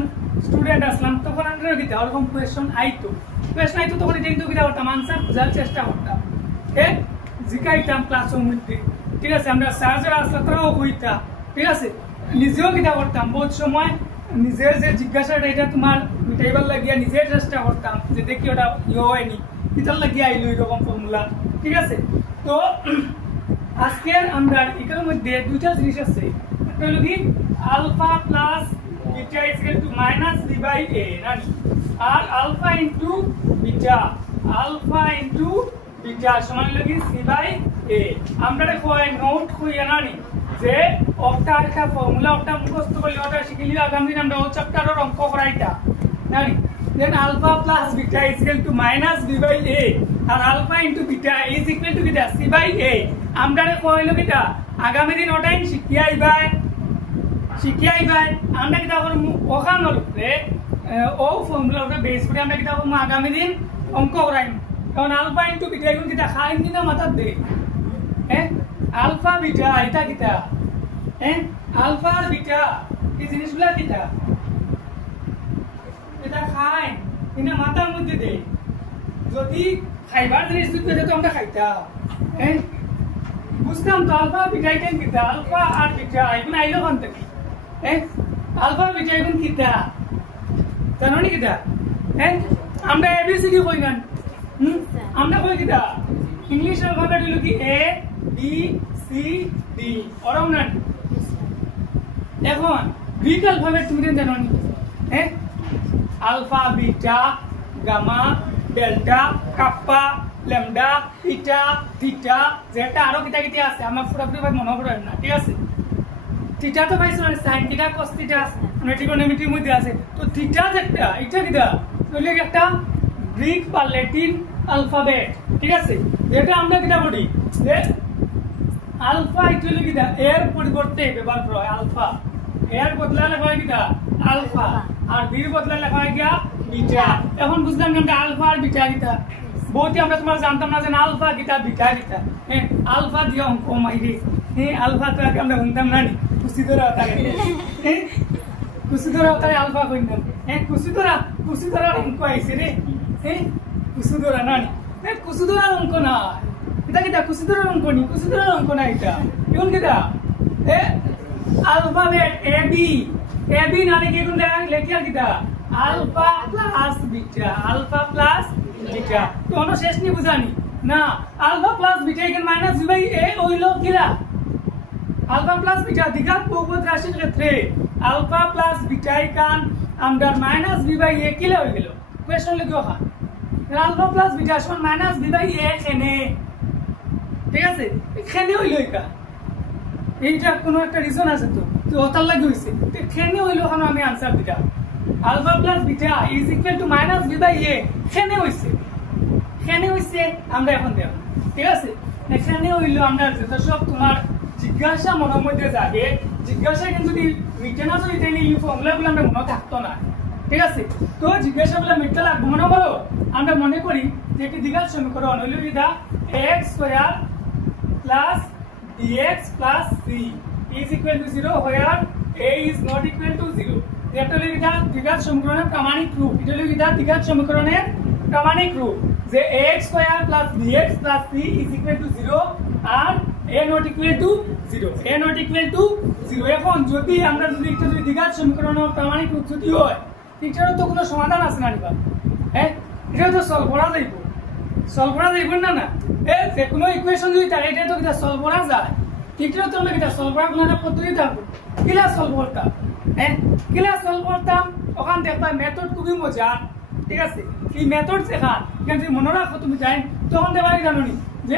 স্টুডেন্ট আসলাম তখন আন্ডারও কিতা ওরকম কোয়েশ্চন আইতো তখন এটা কিন্তু কিতা করতাম আনসার খোঁজার চেষ্টা করতাম জিকাইতাম ক্লাসের মধ্যে ঠিক আছে আমরা স্যার আসলে তারাও হইতা ঠিক আছে নিজেও কিতা করতাম বহুত সময় নিজের যে জিজ্ঞাসাটা এটা তোমার মিটাইবার লাগিয়া নিজের চেষ্টা করতাম যে দেখি ওটা হয়নি কিতার লাগিয়া আইলো এরকম ফর্মুলা ঠিক আছে তো আজকের আমরা এটার মধ্যে দুইটা জিনিস আছে একটা হলো কি alpha plus beta is equal to minus B by A রানি আর আলফা ইনটু বিটা সমান হলো কি সি বাই এ আমরা কই নোট কইয়া রানি যে একটা একটা ফর্মুলা একটা মুখস্থ করলে ওটা শিখলি আগামী দিন আমরা ওই চ্যাপ্টারের অঙ্ক করাইতা জানি then alpha plus beta is equal to minus B by a আর alpha into beta is equal to কিটা সি বাই এ আমরা কইলো কিটা আগামী দিন ওটাই শিখিয়াই আমরা কিটা করব ওখান হলতে ও ফর্মুলা ওটা বেস করে আমরা কিটা করব আগামী দিন অঙ্ক করাইম কারণ আলফা ইনটু বিটা এখন কিটা খাইন দিনা মাথার দে আলফা বিটা এটা কিটা আলফা আর বিটা এই জিনিসগুলা কিটা এটা খাই কিনা মাথার মধ্যে দে যদি খাইবার জিনিস যদি তো আমরা খাইতা বুঝতাম তো আলফা বিটা এটা কিটা আলফা আর বিটা এখন আইলো কোন থেকে আলফা বিটা এখন কিটা জানো নি কিটা আমরা এবিসিডি কই গান আমরা কই কিটা ইংলিশ অ্যালফাবেট হলো কি এ বি সি ডি ওরম না এখন গ্রিক অ্যালফাবেট তুমি জানো নি alpha beta gamma delta kappa lambda eta theta যেটা আরো কিটা কিটা আছে আমার পুরোপুরি ভাবে মনে পড়ে না ঠিক আছে থিটা তো পাইছো না সাইন থিটা cos থিটা আমরা ট্রিগোনোমেট্রির মধ্যে আছে তো থিটা যেটা এটা কিটা বলে একটা গ্রিক বা ল্যাটিন অ্যালফাবেট ঠিক আছে এটা আমরা কিটা বলি যে আলফা ইকুয়াল কিটা এর পরিবর্তে ব্যবহার করা হয় আলফা এর বদলে লেখা হয় কিটা আলফা আর বির বদলে লেখা হয় কিয়া বিটা এখন বুঝলাম যে আমরা আলফা আর বিটা কিটা বহুতই আমরা তোমার জানতাম না যে আলফা কিটা বিটা কিটা আলফা দিয়ে অঙ্ক মাইরে আলফা তো আগে আমরা শুনতাম না কুসিদরা তারে আলফা কইতাম কুসিদরা অঙ্ক আইছে রে কুসিদরা নানি কুসিদরা অঙ্ক না এটা কিটা কুসিদরা অঙ্ক না এটা এখন কিটা alphabet AB নালে কি কোন লেখিয়া কিটা আলফা প্লাস বিটা তো অন্য শেষ নি বুঝানি না আলফা প্লাস বিটা এখানে মাইনাস বি বাই এ হইলো কিলা আলফা প্লাস বিটা দ্বিঘাত বহুপদ রাশির ক্ষেত্রে আলফা প্লাস বিটা এখান আমরা মাইনাস বি বাই এ কিলা হয়ে গেল কোশ্চেন লিখো হ্যাঁ আলফা প্লাস বিটা সমান মাইনাস বি বাই এ এখানে ঠিক আছে এখানে হইলো এটা এইটা কোনো একটা রিজন আছে তো ওটার লাগি হইছে তো এখানে হইলো কেন আমি আনসার দিলাম alpha plus beta is equal to minus B by a এখানে হইছে আমরা এখন দেব ঠিক আছে এখানে হইলো আমরা যত সব তোমার জিজ্ঞাসা মনের মধ্যে যাবে জিজ্ঞাসা কিন্তু যদি রিটেন আছে তাইলে এই ফর্মুলাগুলো আমরা মনে থাকতো না ঠিক আছে তো জিজ্ঞাসাগুলো মিটতে লাগবে মনে করো আমরা মনে করি যে একটি দ্বিঘাত সমীকরণ হইলো কিটা x square plus dx plus c is equal to 0 where a is not equal to 0 এটা হলো কিটা দ্বিঘাত সমীকরণের প্রামাণিক রূপ এটা হলো কিটা দ্বিঘাত সমীকরণের প্রামাণিক রূপ যে ax square plus bx plus c is equal to 0 আর a not equal to 0 এখন যদি আমরা যদি একটা দ্বিঘাত সমীকরণের প্রামাণিক রূপ যদি হয় এটার তো কোনো সমাধান আছে না নিবা এটা তো সলভ করা যাইব না যে কোনো ইকুয়েশন যদি থাকে এটা তো কিটা সলভ করা যায় ঠিকঠাক তো আমরা কিটা সলভ করার কোনো একটা পদ্ধতি থাকবে কিলা সলভ করতাম ওখান দেখবা মেথড খুবই মজার ঠিক আছে এই মেথড শেখা যদি মনে রাখো তুমি যাই তখন দেখবা কি জানো যে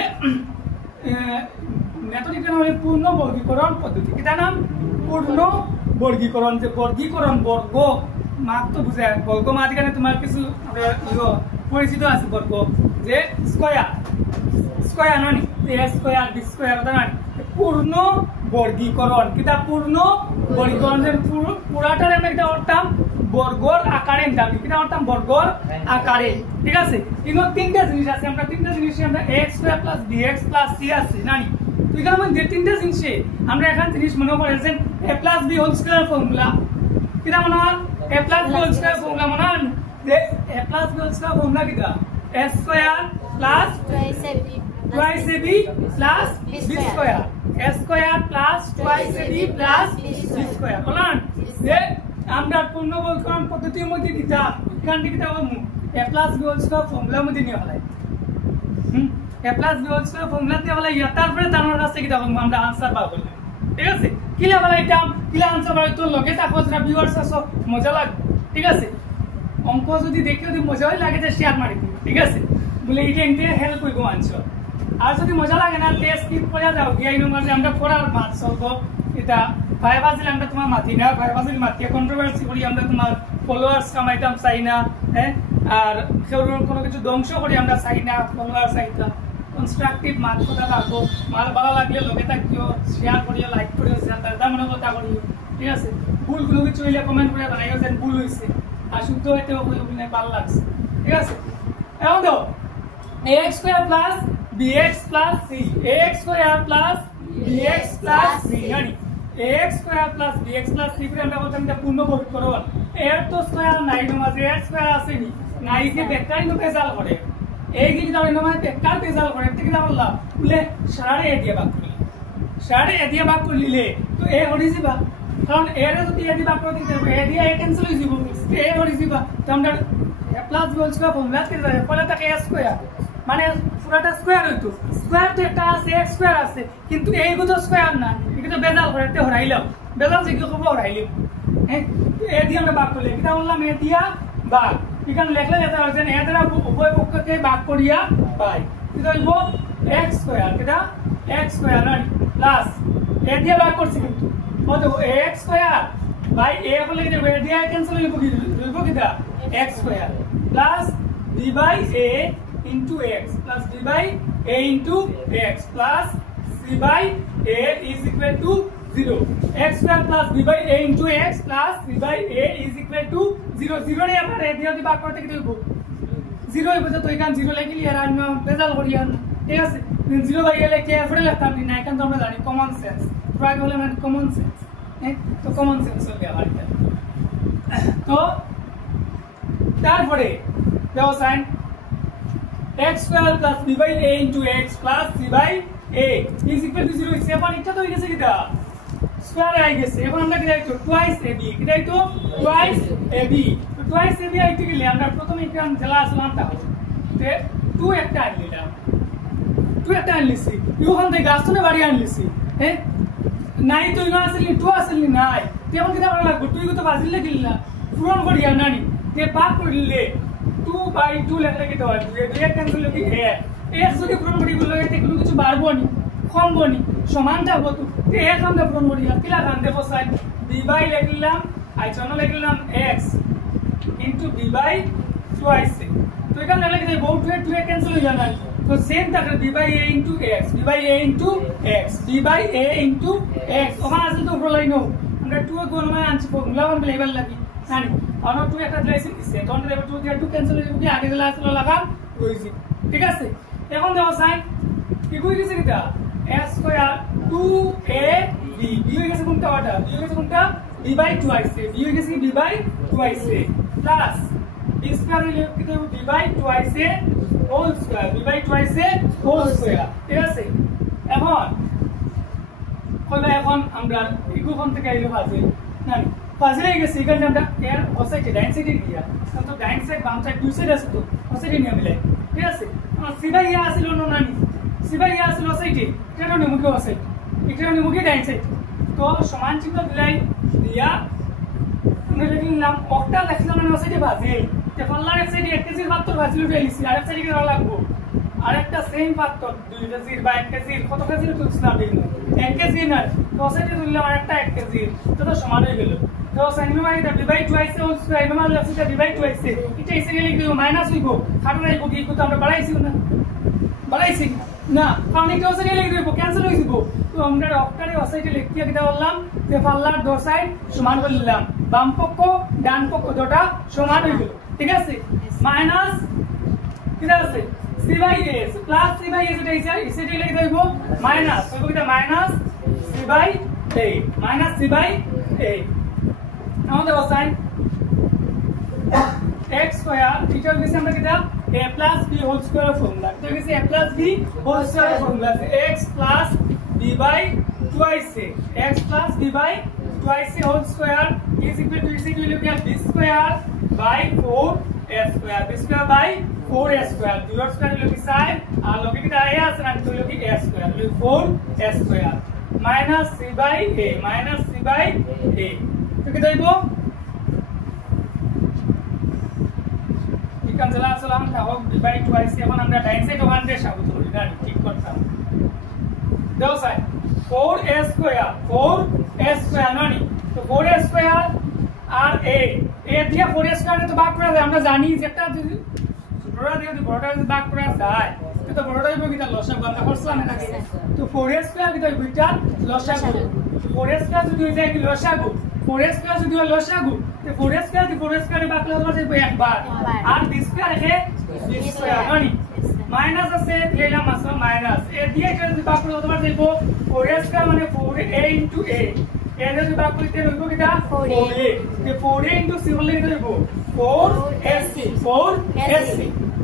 মেথড এটা হলো পূর্ণ বর্গীকরণ পদ্ধতি এটা নাম পূর্ণ বর্গীকরণ যে বর্গীকরণ বর্গ মাপ তো বুঝায় বর্গ মাপ এখানে তোমার কিছু পরিচিত আছে বর্গ যে স্কয়ার নানি a স্কয়ার b স্কয়ার নানি পূর্ণ বর্গীকরণ কিটা পূর্ণ বর্গীকরণ যে পুরাটারে আমরা এটা করতাম বর্গর আকারে দাবি কিনা অর্থাৎ বর্গর আকারে ঠিক আছে কিন্তু তিনটা জিনিস আছে আমরা তিনটা জিনিসে আমরা x square plus bx plus c আছে জানি তো এখানে মানে তিনটা জিনিসে আমরা এখান জিনিস মনে করেছেন a plus b whole square formula কিনা মনে হয় a plus b whole square formula মনে হয় যে a plus b whole square formula কিটা a square plus twice ab plus b square a square plus twice ab plus b square বলেন যে আমরা পূর্ণবর্গকরণ পদ্ধতির মধ্যে দিতা এখান থেকে দাও a plus b whole square ফর্মুলার মধ্যে নিয়ে হলাই a plus b whole square formula দিয়ে হলাই তারপরে তার কাছে কি দাও আমরা आंसर পাবো ঠিক আছে কিলা বলা এটা কিলা आंसर পাবো তো লগে থাকো যারা ভিউয়ার্স আছে মজা লাগবে ঠিক আছে অঙ্ক যদি দেখে যদি মজা হয় লাগে যে শেয়ার মারি ঠিক আছে বলে এটা এনতে হেল্প হইবো आंसर আর যদি মজা লাগে না টেস্ট স্কিপ করে যাও গিয়ে নম্বর যে আমরা পড়ার মাত সলভ এটা ফাইভ আসলে আমরা তোমার মাতি না ফাইভ আসলে মাতি কন্ট্রোভার্সি করি আমরা তোমার ফলোয়ার্স কামাইতাম চাই না হ্যাঁ আর কেউর কোনো কিছু ধ্বংস করি আমরা চাই না ফলোয়ার চাইতাম কনস্ট্রাকটিভ মাত কথা রাখো মাল ভালো লাগলে লগে থাকিও শেয়ার করিও লাইক করিও তার মনে কথা করিও ঠিক আছে ভুলগুলো কিছু হইলে কমেন্ট করে জানাইও যে ভুল হইছে আর শুদ্ধ হইতে ভালো লাগছে ঠিক আছে এখন তো ax square plus bx plus c ax square plus bx plus c यानी ax square plus bx plus c করে আমরা বলতাম এটা পূর্ণবর্গকরণ এর তো স্কয়ার নাই নমাজে এর স্কয়ার আসেনি নাই কে বেকার নো পেজাল করে এই কি দাও নমাজে বেকার পেজাল করে ঠিক না বললা বলে সাড়ে এ দিয়ে ভাগ করলি সাড়ে এ দিয়ে ভাগ করলিলে তো এ হরি যাবা কারণ এর যদি এ দিয়ে ভাগ করতে হবে এ দিয়ে এ ক্যান্সেল হয়ে যাবে এ হরি যাবা তো আমরা a plus b whole square formula তে যায় ফলে থাকে a স্কয়ার মানে পুরাটা স্কয়ার হইতো স্কয়ার তো একটা আছে x স্কয়ার আছে কিন্তু এইগো তো স্কয়ার না এটা তো বেজাল করে তে হরাইলাম বেজাল যে কি করব হরাইলাম হ্যাঁ এ দিয়ে আমরা ভাগ করলে এটা বললাম এ দিয়া ভাগ এখানে লেখলে যেটা আছে এ দ্বারা উভয় পক্ষকে ভাগ করিয়া পাই এটা হইবো x স্কয়ার এটা x স্কয়ার না প্লাস এ দিয়ে ভাগ করছি কিন্তু কত x স্কয়ার বাই এ বলে যে এ দিয়ে ক্যান্সেল হইবো কিটা x square plus b by a into x plus b by a into x plus c by a is equal to 0 x square plus b by a into x plus c by a is equal to 0 0 রে আমরা এ দিয়ে ভাগ করতে কি দেব 0 হইবো তো এখান 0 লিখলি আর আমি বেজাল করি আর ঠিক আছে 0 বাই a লিখে এরপরে লিখতাম না এখান তো আমরা জানি কমন সেন্স ট্রাই হলে মানে কমন সেন্স হ্যাঁ তো কমন সেন্স হল ব্যবহার তো তারপরে দাও sign x square plus b by a into x plus c by a is equal to 0 ইসে এখন এটা তো হয়ে গেছে কিটা স্কয়ার আই গেছে এখন আমরা কি দাইতো টুয়াইস ab কি দাইতো টুয়াইস ab তো টুয়াইস ab আইতে গেলে আমরা প্রথমে এখান জেলা আসলাম তাহলে তে 2 একটা আনলিলাম 2 একটা আনলিছি ইউখান থেকে গাছনে বাড়ি আনলিছি হ্যাঁ নাই তো ইনা আসলি 2 আসলি নাই তেমন কি দাঁড়া লাগবে 2 তো বাজিলে কিল্লা পূরণ করিয়া নানি তে পাক করিলে 2 by 2 লেখা কি দেওয়া আছে দুই ক্যান্সেল হয়ে গেছে x যদি পূরণ করি বললে এতে কোনো কিছু বাড়বো নি কমবো নি সমান থাকবো তো x আমরা পূরণ করি কি লাগান দেবো সাইড b by লিখলাম আই জন্য লিখলাম x into b by twice তো এখানে লিখে দেব 2 ক্যান্সেল হয়ে যাবে তো সেম থাকে b by a into x b by a into x b by a into x ওখানে আসলে তো উপর লাইন আমরা 2 এর গুণ মানে আনছি ফর্মুলা ওয়ান লেভেল লাগি জানি অন 2 একটা দিয়েছি সে তখন লেভেল 2 দিয়ে 2 ক্যান্সেল হয়ে যাবে আগে দিলা আসলে লাগাম রইছি ঠিক আছে এখন দেখো সাইন কি কই গেছে কিটা s স্কয়ার 2ab b হয়ে গেছে কোনটা ওটা b হয়ে গেছে কোনটা b by twice b হয়ে গেছে b by twice plus b square হইলে কিটা b by twice whole square b by twice whole square ঠিক আছে এখন আমরা ইকুয়েশন থেকে আইলো ফাজিল না ফাজিল হয়ে গেছে এখানে আমরা এর অসাইডে ডাইন সাইডে দিয়া তো ডাইন সাইড বাম সাইড দুই সাইড আছে তো অসাইডে নিয়ে মিলাই ঠিক আছে সিধা ইয়া আসিল না নানি সিধা ইয়া আসিল অসাইডে এটা মুখে অসাইড এটা মুখে ডাইন সাইড তো সমান চিহ্ন দিলাই দিয়া আমরা লিখলাম অক্টা লিখলাম মানে অসাইডে ফাজিল তে ফাল্লার এক সাইডে 1 কেজির পাত্র ফাজিল উঠাইছি আর এক সাইডে কি লাগবো আরেকটা সেম পাত্র 2 কেজির বা 1 কেজির কত কেজির তুলছিলাম দেখুন 1 কেজি না তো অসাইডে তুললাম আরেকটা 1 কেজির তো সমান হয়ে গেল তো sin by the divide twice also I know let's say divide twice এটা এসে গেলে কি মাইনাস হইবো কারণ এই বগি কত আমরা বাড়াইছি না কারণ এটা এসে গেলে কি ক্যান্সেল হয়ে যাবে তো আমরা অক্টারে অসাইডে লিখিয়ে দিতে বললাম যে পাল্লার দো সাইড সমান করে নিলাম বাম পক্ষ ডান পক্ষ দুটো সমান হয়ে গেল ঠিক আছে মাইনাস কি আছে c by a plus c by a যেটা সেটা লিখে দেব মাইনাস হইব কি minus c by a minus c by a আমাদের সাইন x স্কয়ার এটা হচ্ছে আমরা কিটা a plus b whole square formula এটা হচ্ছে a plus b whole square formula x plus b by twice a x plus b by twice a whole square is equal to b square by 4a square b square by 4a square 0 square will be side and look at the a and to look at a square will be 4a square minus c by a তো কি দেব ইকান সালাম তাও b by twice এখন আমরা ডাইন সাইড ওখান দিয়ে সাবু ধরি গাড়ি ঠিক করতাম দাও সাইড 4a square নানি তো 4a square আর a দিয়ে 4a square তো ভাগ করা যায় আমরা জানি যে একটা বড়টা দিয়ে বড়টা যদি ভাগ করা যায় তো বড়টাই বকি তার লসাগু আমরা করছিলাম না তো 4a square কি তো দুইটা লসাগু 4a square যদি হয়ে যায় কি লসাগু 4a square যদি হয় লসাগু তো 4a square দিয়ে 4a square ভাগ করলে যাবে একবার আর b square আছে b square নানি মাইনাস আছে দিলাম মাসা মাইনাস এ দিয়ে এটা যদি ভাগ করলে তোমার যাইবো 4a square মানে 4a into a এর যদি ভাগ করতে হইব কিটা 4a যে 4a into c বললে কি হইব 4ac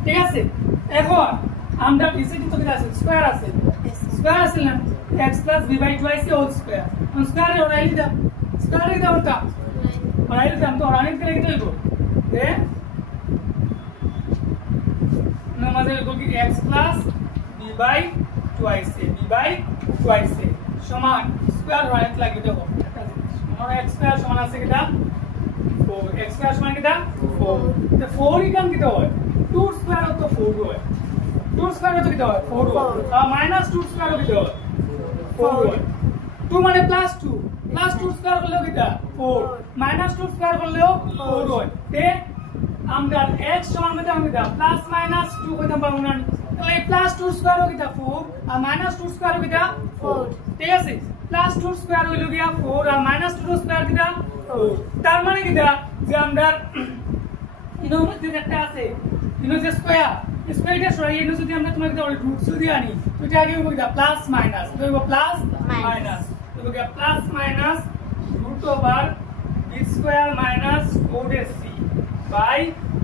ঠিক আছে এখন আমরা বিসিটি তো কিটা আছে স্কয়ার আছে না x plus b by twice whole square square ওরাইলি দাও স্কয়ার দাও ওটা ওরাইলি দাও তো ওরাইলি কে লিখতে হইব যে আমাদের হইব কি x plus b by twice সমান স্কয়ার ওরাইলি লাগবে দেখো আমরা x স্কয়ার সমান আছে কিটা 4 x স্কয়ার সমান কিটা 4 তো 4 ইকান কিটা হয় 2 স্কয়ার তো 4 হয় 2 স্কয়ার তো কিটা হয় 4 হয় আর মাইনাস 2 স্কয়ার কিটা হয় 4 হয় 2 মানে প্লাস 2 স্কয়ার করলেও কিটা 4 মাইনাস 2 স্কয়ার করলেও 4 হয় তে আমরা x সমান মতে আমরা কিটা প্লাস মাইনাস 2 কইতাম পাবো না তাহলে প্লাস 2 স্কয়ার কিটা 4 আর মাইনাস 2 স্কয়ার কিটা 4 ঠিক আছে প্লাস 2 স্কয়ার হইলো গিয়া 4 আর মাইনাস 2 স্কয়ার কিটা 4 তার মানে কিটা যে আমরা ইনো মধ্যে একটা আছে ইনো যে স্কয়ারটা সরাই ইনো যদি আমরা তোমাকে রুট যদি আনি তো এটা আগে হইব কিটা প্লাস মাইনাস তো হইব প্লাস মাইনাস তো হইব plus minus root over b square minus 4ac by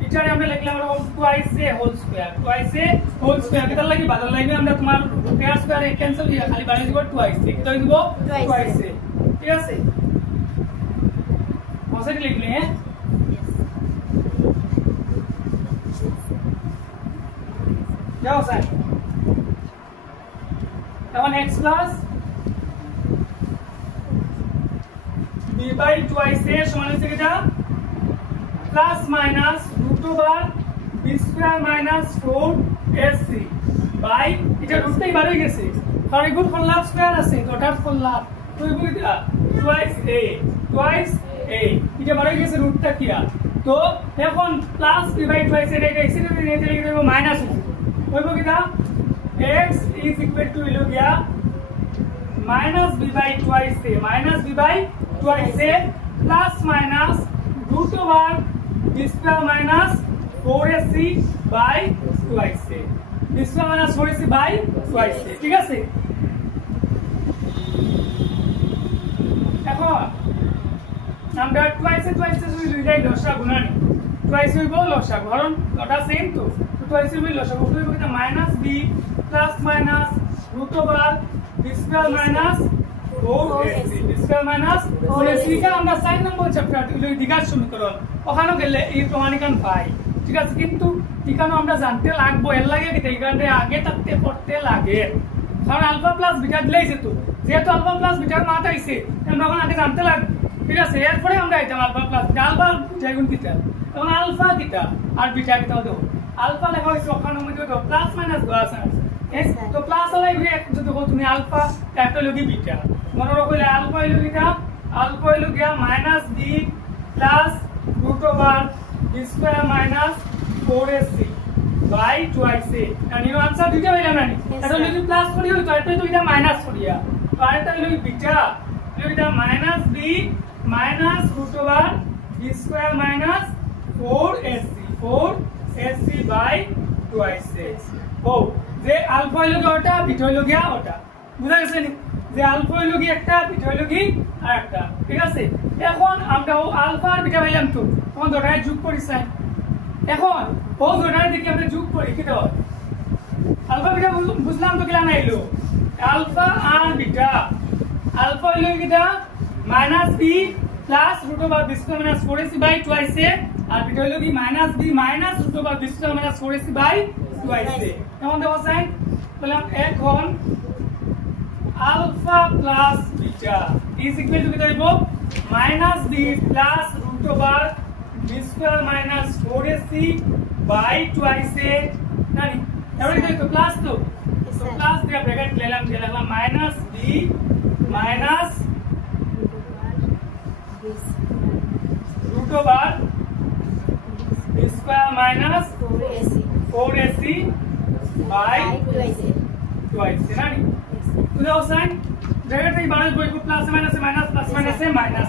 এটারে আমরা লিখলাম আমরা twice a whole square কিটা লাগি বদল লাগবে আমরা তোমার রুট a স্কয়ার ক্যান্সেল হইয়া খালি বানিয়ে দিব twice a কিটা হইব twice a ঠিক আছে মজাকে লিখলে হ্যাঁ যাও স্যার তখন x plus b by twice a সমান হচ্ছে কিটা plus minus root over b square minus 4ac by এটা রুটটাই বার হয়ে গেছে কারণ গুড ফর লাভ স্কয়ার আছে তো ডট ফর লাভ তো এই বলিটা twice a এটা বার হয়ে গেছে রুটটা কিয়া তো এখন plus b by twice a এটা এক্সিডেন্ট নিতে লিখে দেব মাইনাস হইব কিটা x is equal to হলো গিয়া minus b by twice a plus minus root over b square minus 4ac by twice a b square minus 4ac by twice a ঠিক আছে এখন আমরা twice a যদি দুইটাই লসাগু না নি twice হইব লসাগু কারণ ওটা সেম তো twice হইব লসাগু হইব কিটা minus b plus minus root over b square minus 4ac b square minus 4ac কা আমরা 4 নম্বর চ্যাপ্টার এই দ্বিঘাত সমীকরণ ওখানে গেলে এই প্রমাণিকান পাই ঠিক আছে কিন্তু এখানে আমরা জানতে লাগবো এর লাগে কি এখানে আগে থাকতে পড়তে লাগে কারণ আলফা প্লাস বিটা দিলেই যেহেতু আলফা প্লাস বিটার মান আইছে আমরা এখন আগে জানতে লাগবে ঠিক আছে এরপরে আমরা আইতাম alpha plus beta alpha beta গুণ কিটা তখন আলফা কিটা আর বিটা কিটা দেব আলফা লেখা হইছে ওখানে মধ্যে তো প্লাস মাইনাস দেওয়া আছে তো প্লাস লাগবে যদি তুমি আলফা একটা লগি বিটা মনে রাখলে আলফা হইলো কিটা আলফা হইলো গিয়া minus b plus root over b square minus 4ac by twice a and you answer দুইটা হইলা না এটা যদি প্লাস করি হইতো এটা তো এটা মাইনাস করিয়া তো এটা হইলো বিটা এটা minus b minus root over b square minus 4ac by twice a ও যে আলফা হইল ওটা বিটা হইল গিয়া ওটা বুঝা গেছে নি যে আলফা হইল কি একটা বিটা হইল কি আরেকটা ঠিক আছে এখন আমরা ও আলফা আর বিটা পাইলাম তো তখন দুটায় যোগ করি চাই এখন ও দুটায় দেখি আমরা যোগ করি কি দাও আলফা বিটা বুঝলাম তো কিলা নাইলো আলফা আর বিটা আলফা হইল কিটা -b plus root over b square minus 4ac by twice a আর বিটা হইল কি -b minus root over b square minus 4ac by twice a কেমন দেখো সাইন বললাম এখন alpha plus beta is equal to কি দেব -b plus root over b square minus 4ac by twice a জানি এবারে তো প্লাস তো প্লাস দিয়ে ব্র্যাকেট নিলাম দিয়ে লিখলাম -b minus root over b square minus 4ac by twice জানি तो साइन ब्रैकेट में बाहर कोई को प्लस माइनस से माइनस प्लस माइनस से माइनस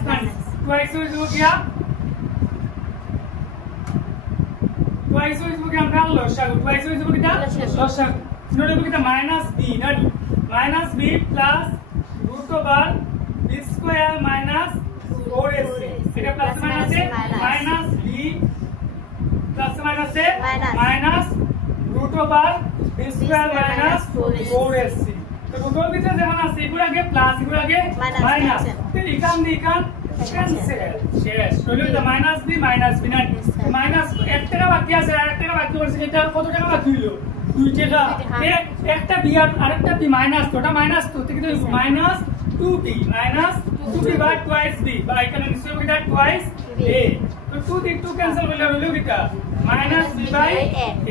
ट्वाइस हो गया ट्वाइस हो गया আমরা লসাগু ट्वाइस हो গিয়া লসাগু নলে গিয়া -b নানি -b plus root over b square minus 4ac এটা প্লাস মাইনাস এ -b প্লাস মাইনাস এ minus root over b square minus 4ac तो दोनों बीच যেমন আছে এগুলো আগে প্লাস এগুলো আগে মাইনাস তো এখান দিয়ে এখান ক্যান্সেল শেষ হলো এটা -b -b না মাইনাস 1 টাকা বাকি আছে আর 1 টাকা বাকি আছে এটা কত টাকা বাকি হলো 2 টাকা একটা বি আর আরেকটা বি মাইনাস তোটা মাইনাস তো ঠিক আছে -2b -2b by twice b বা এখানে নিশ্চয় এটা টুয়াইস a তো 2 দিয়ে 2 ক্যান্সেল হলো হলো কিটা -b বাই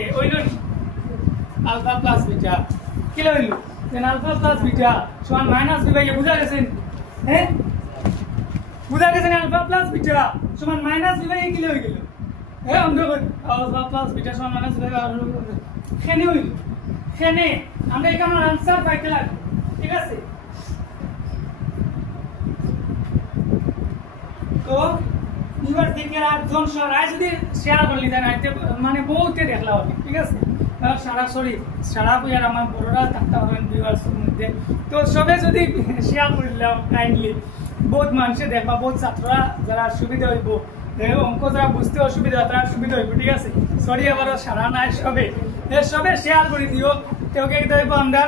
a হইলো আলফা প্লাস বিটা কি হইলো then alpha plus beta সমান minus b by a বুঝা গেছেন হ্যাঁ বুঝা গেছেন alpha plus beta সমান minus b by a কি হই গেল হ্যাঁ আমরা alpha plus beta সমান minus b by a খেনে হইল খেনে আমরা এখানে आंसर পাইতে লাগবে ঠিক আছে তো নিবার থেকে আর জন সরাই যদি শেয়ার করলি দেন মানে বহুতে দেখলা হবে ঠিক আছে সরাসরি সারা বইয়ার আমার বড়রা থাকতে পারবেন ভিউয়ার্সের মধ্যে তো সবে যদি শেয়ার করলাম কাইন্ডলি বহুত মানুষে দেখবা বহুত ছাত্ররা যারা সুবিধা হইব অঙ্ক যারা বুঝতে অসুবিধা তারা সুবিধা হইব ঠিক আছে সরি আবারও সারা নাই সবে শেয়ার করে দিও কেউকে দেখবো আমরা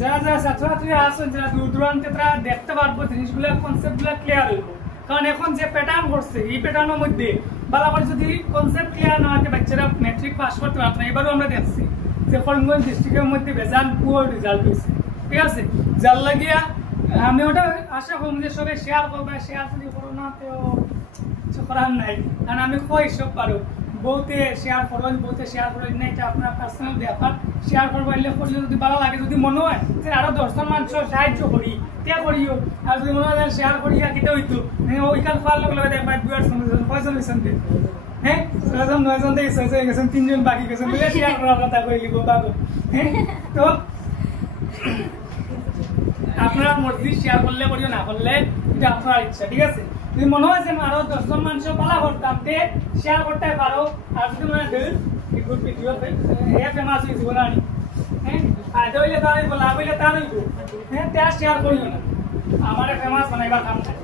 যারা যারা ছাত্রছাত্রীরা আছেন যারা দূর দূরান্তে তারা দেখতে পারবো জিনিসগুলো কনসেপ্টগুলো ক্লিয়ার হইব কারণ এখন যে প্যাটার্ন করছে এই প্যাটার্নের মধ্যে বালাবার যদি কনসেপ্ট ক্লিয়ার না হয় বাচ্চারা ম্যাট্রিক পাস করতে পারত না এবারও আমরা দেখছি যে করিমগঞ্জ ডিস্ট্রিক্টের মধ্যে বেজান পুয়ার রেজাল্ট হয়েছে ঠিক আছে যার লাগিয়া আমি ওটা আশা করব যে সবাই শেয়ার করবে শেয়ার যদি করো না তো কিছু করার নাই কারণ আমি কই সব পারো বহুতে শেয়ার করেন বহুতে শেয়ার করেন না এটা আপনার পার্সোনাল ব্যাপার শেয়ার করবো এলে করলে যদি ভালো লাগে যদি মনে হয় যে আরো 10জন মানুষ সাহায্য করি তে করিও আর যদি মনে হয় শেয়ার করিয়া কিটা হইতো ওইখান ফাল লগে দেখবা দুয়ার সময় পয়সা লইছেন হ্যাঁ 9জন থেকে 6 হয়ে গেছেন 3 জন বাকি গেছেন বলে শেয়ার করার কথা কই লিখো বাবু হ্যাঁ তো আপনারা মর্জি শেয়ার করলে করিও না করলে এটা আপনার ইচ্ছা ঠিক আছে যদি মনে হয় যে আরো 10জন মানুষ পালা করতাম তে শেয়ার করতে পারো আর যদি মনে হয় গুড ভিডিও এ ফেমাস হইছে বলা নি হ্যাঁ ফায়দা হইলে তারই বলা হইলে তারই হ্যাঁ তে শেয়ার করিও না আমারে ফেমাস বানাইবার কাম নাই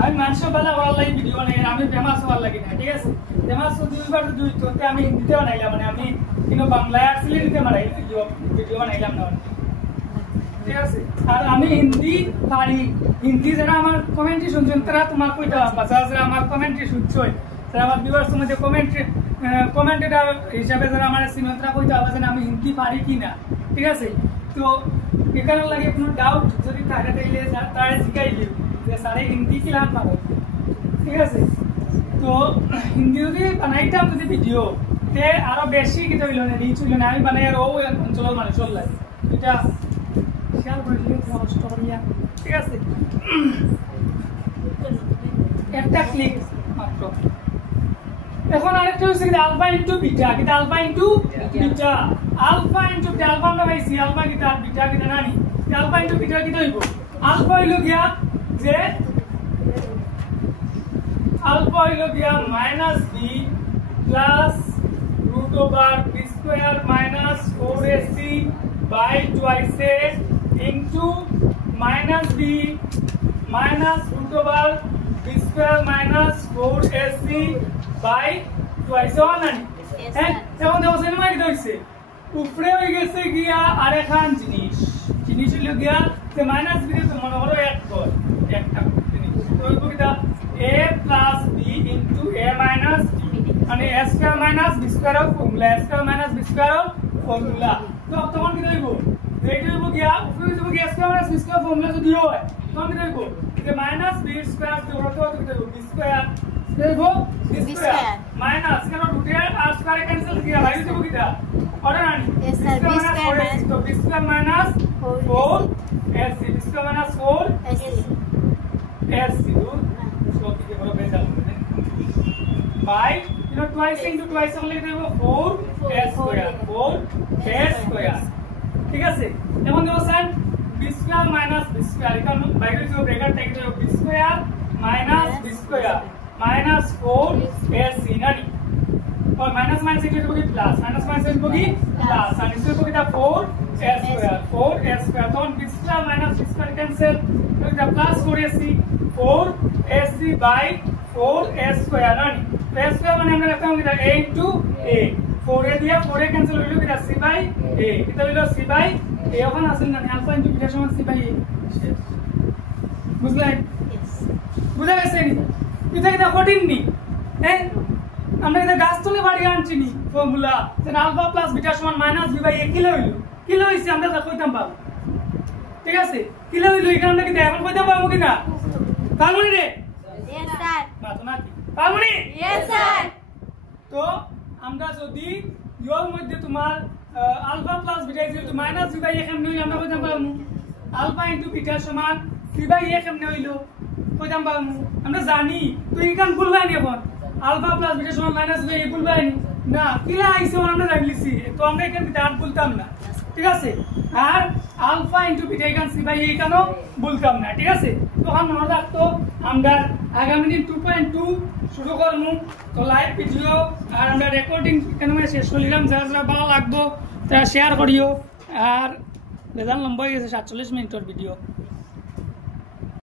আমি মানুষ বেলা হওয়ার লাগি ভিডিও বানাই আমি ফেমাস হওয়ার লাগি না ঠিক আছে ফেমাস দুইবার দুই তোতে আমি হিন্দিতে বানাইলাম মানে আমি কিন্তু বাংলায় আসলে দিতে মারাই ভিডিও বানাইলাম না ঠিক আছে আর আমি হিন্দি পারি হিন্দি যারা আমার কমেন্ট্রি শুনছেন তারা তোমার কইটা ভাষা যারা আমার কমেন্ট্রি শুনছই যারা আমার ভিউয়ার্স মধ্যে কমেন্টেটার হিসাবে যারা আমার সিনন্ত্রা কইতে হবে যে আমি হিন্দি পারি কিনা ঠিক আছে তো এখানে লাগে কোনো ডাউট যদি থাকে তাইলে তারে শিখাইলি যে স্যারে হিন্দি কি লাভ পাবো ঠিক আছে তো হিন্দি যদি বানাইতাম যদি ভিডিও তে আরো বেশি কি হইল না রিচ হইল না আমি বানাই আর ও অঞ্চলের মানুষের লাগে এটা শেয়ার করে দিলে কষ্ট করিয়া ঠিক আছে একটা ক্লিক মাত্র এখন আরেকটা হচ্ছে কি আলফা ইনটু বিটা কি alpha into beta alpha into beta alpha আমরা পাইছি আলফা কি তার বিটা কি জানি আলফা ইনটু বিটা কি হইব আলফা হইল গিয়া যে আলফা হইল গিয়া -b plus √b square minus 4ac by twice a into -b minus √b square minus 4ac by twice a নানি হ্যাঁ এখন দেখো সিনেমা কি হইছে উপরে হয়ে গেছে গিয়া আরেকখান জিনিস হইল গিয়া যে -b তো মনে করো একটা জিনিস তো হইব কিটা a plus b into a minus b মানে a square minus b square of formula a square minus b square of formula তো তখন কি হইব এইটা হইব গিয়া উপরে হইব গিয়া a square minus b square formula যদি হয় তখন কি হইব যে -b square তো হতো কি হইব b square হইব b square মাইনাস কারণ রুটে r square ক্যান্সেল দিয়া ভাই হইব কিটা অর্ডার আনি yes sir b square minus তো b square minus 4ac b square minus 4ac ac so কি বড় বেজা by twice into twice only Dev 4a square 4a square ঠিক আছে এখন দেখো sir b square minus b square এখানে বাইরে যে ব্র্যাকেট থেকে দেব b square minus b square minus 4ac নানি और minus minus equal to plus minus minus equal to plus और इसको इक्वल टू 4a square तो b square minus b square cancel तो equal plus 4ac by 4a square रानी तो a square माने हमने रखा होगा a into a 4a दिया 4a कैंसिल हो गया c by a कितना मिला c by a अपन असल ना अल्फा into बीटा समान c by a बुझला बुझा कैसे नहीं इतना कितना 14 नहीं हैं আমরা এটা গাছ তুলে বাড়ি আনছি নি ফর্মুলা যে আলফা প্লাস বিটা সমান মাইনাস বি বাই a কিলো হইছে আমরা তা কইতাম পাবো ঠিক আছে কিলো হইলো এখানে আমরা কি এখন কইতাম পাবো কিনা পাবনি রে yes sir মাতো না কি পাবনি yes sir তো আমরা যদি ইওর মধ্যে তোমার alpha plus beta equal to minus B by a কেমনে হইলো আমরা কইতাম পাবো আলফা ইনটু বিটা সমান বি বাই a কেমনে হইলো কইতাম পাবো আমরা জানি তুই এখান ভুলবাই নি এখন আলফা প্লাস বিটা সমান মাইনাস বি ইকুয়াল বাই না কিলা আইছে আমরা রাখলিছি তো আমরা এখানে ডাট বলতাম না ঠিক আছে আর alpha into beta equal c by a কেন বলতাম না ঠিক আছে তো আমরা মনে রাখতো আমরা আগামী দিন 2.2 শুরু করব তো লাইভ ভিডিও আর আমরা রেকর্ডিং কেন শেষ করলাম যারা ভালো লাগতো তারা শেয়ার করিও আর রেজাল্ট লম্বা হয়ে গেছে 47 মিনিটের ভিডিও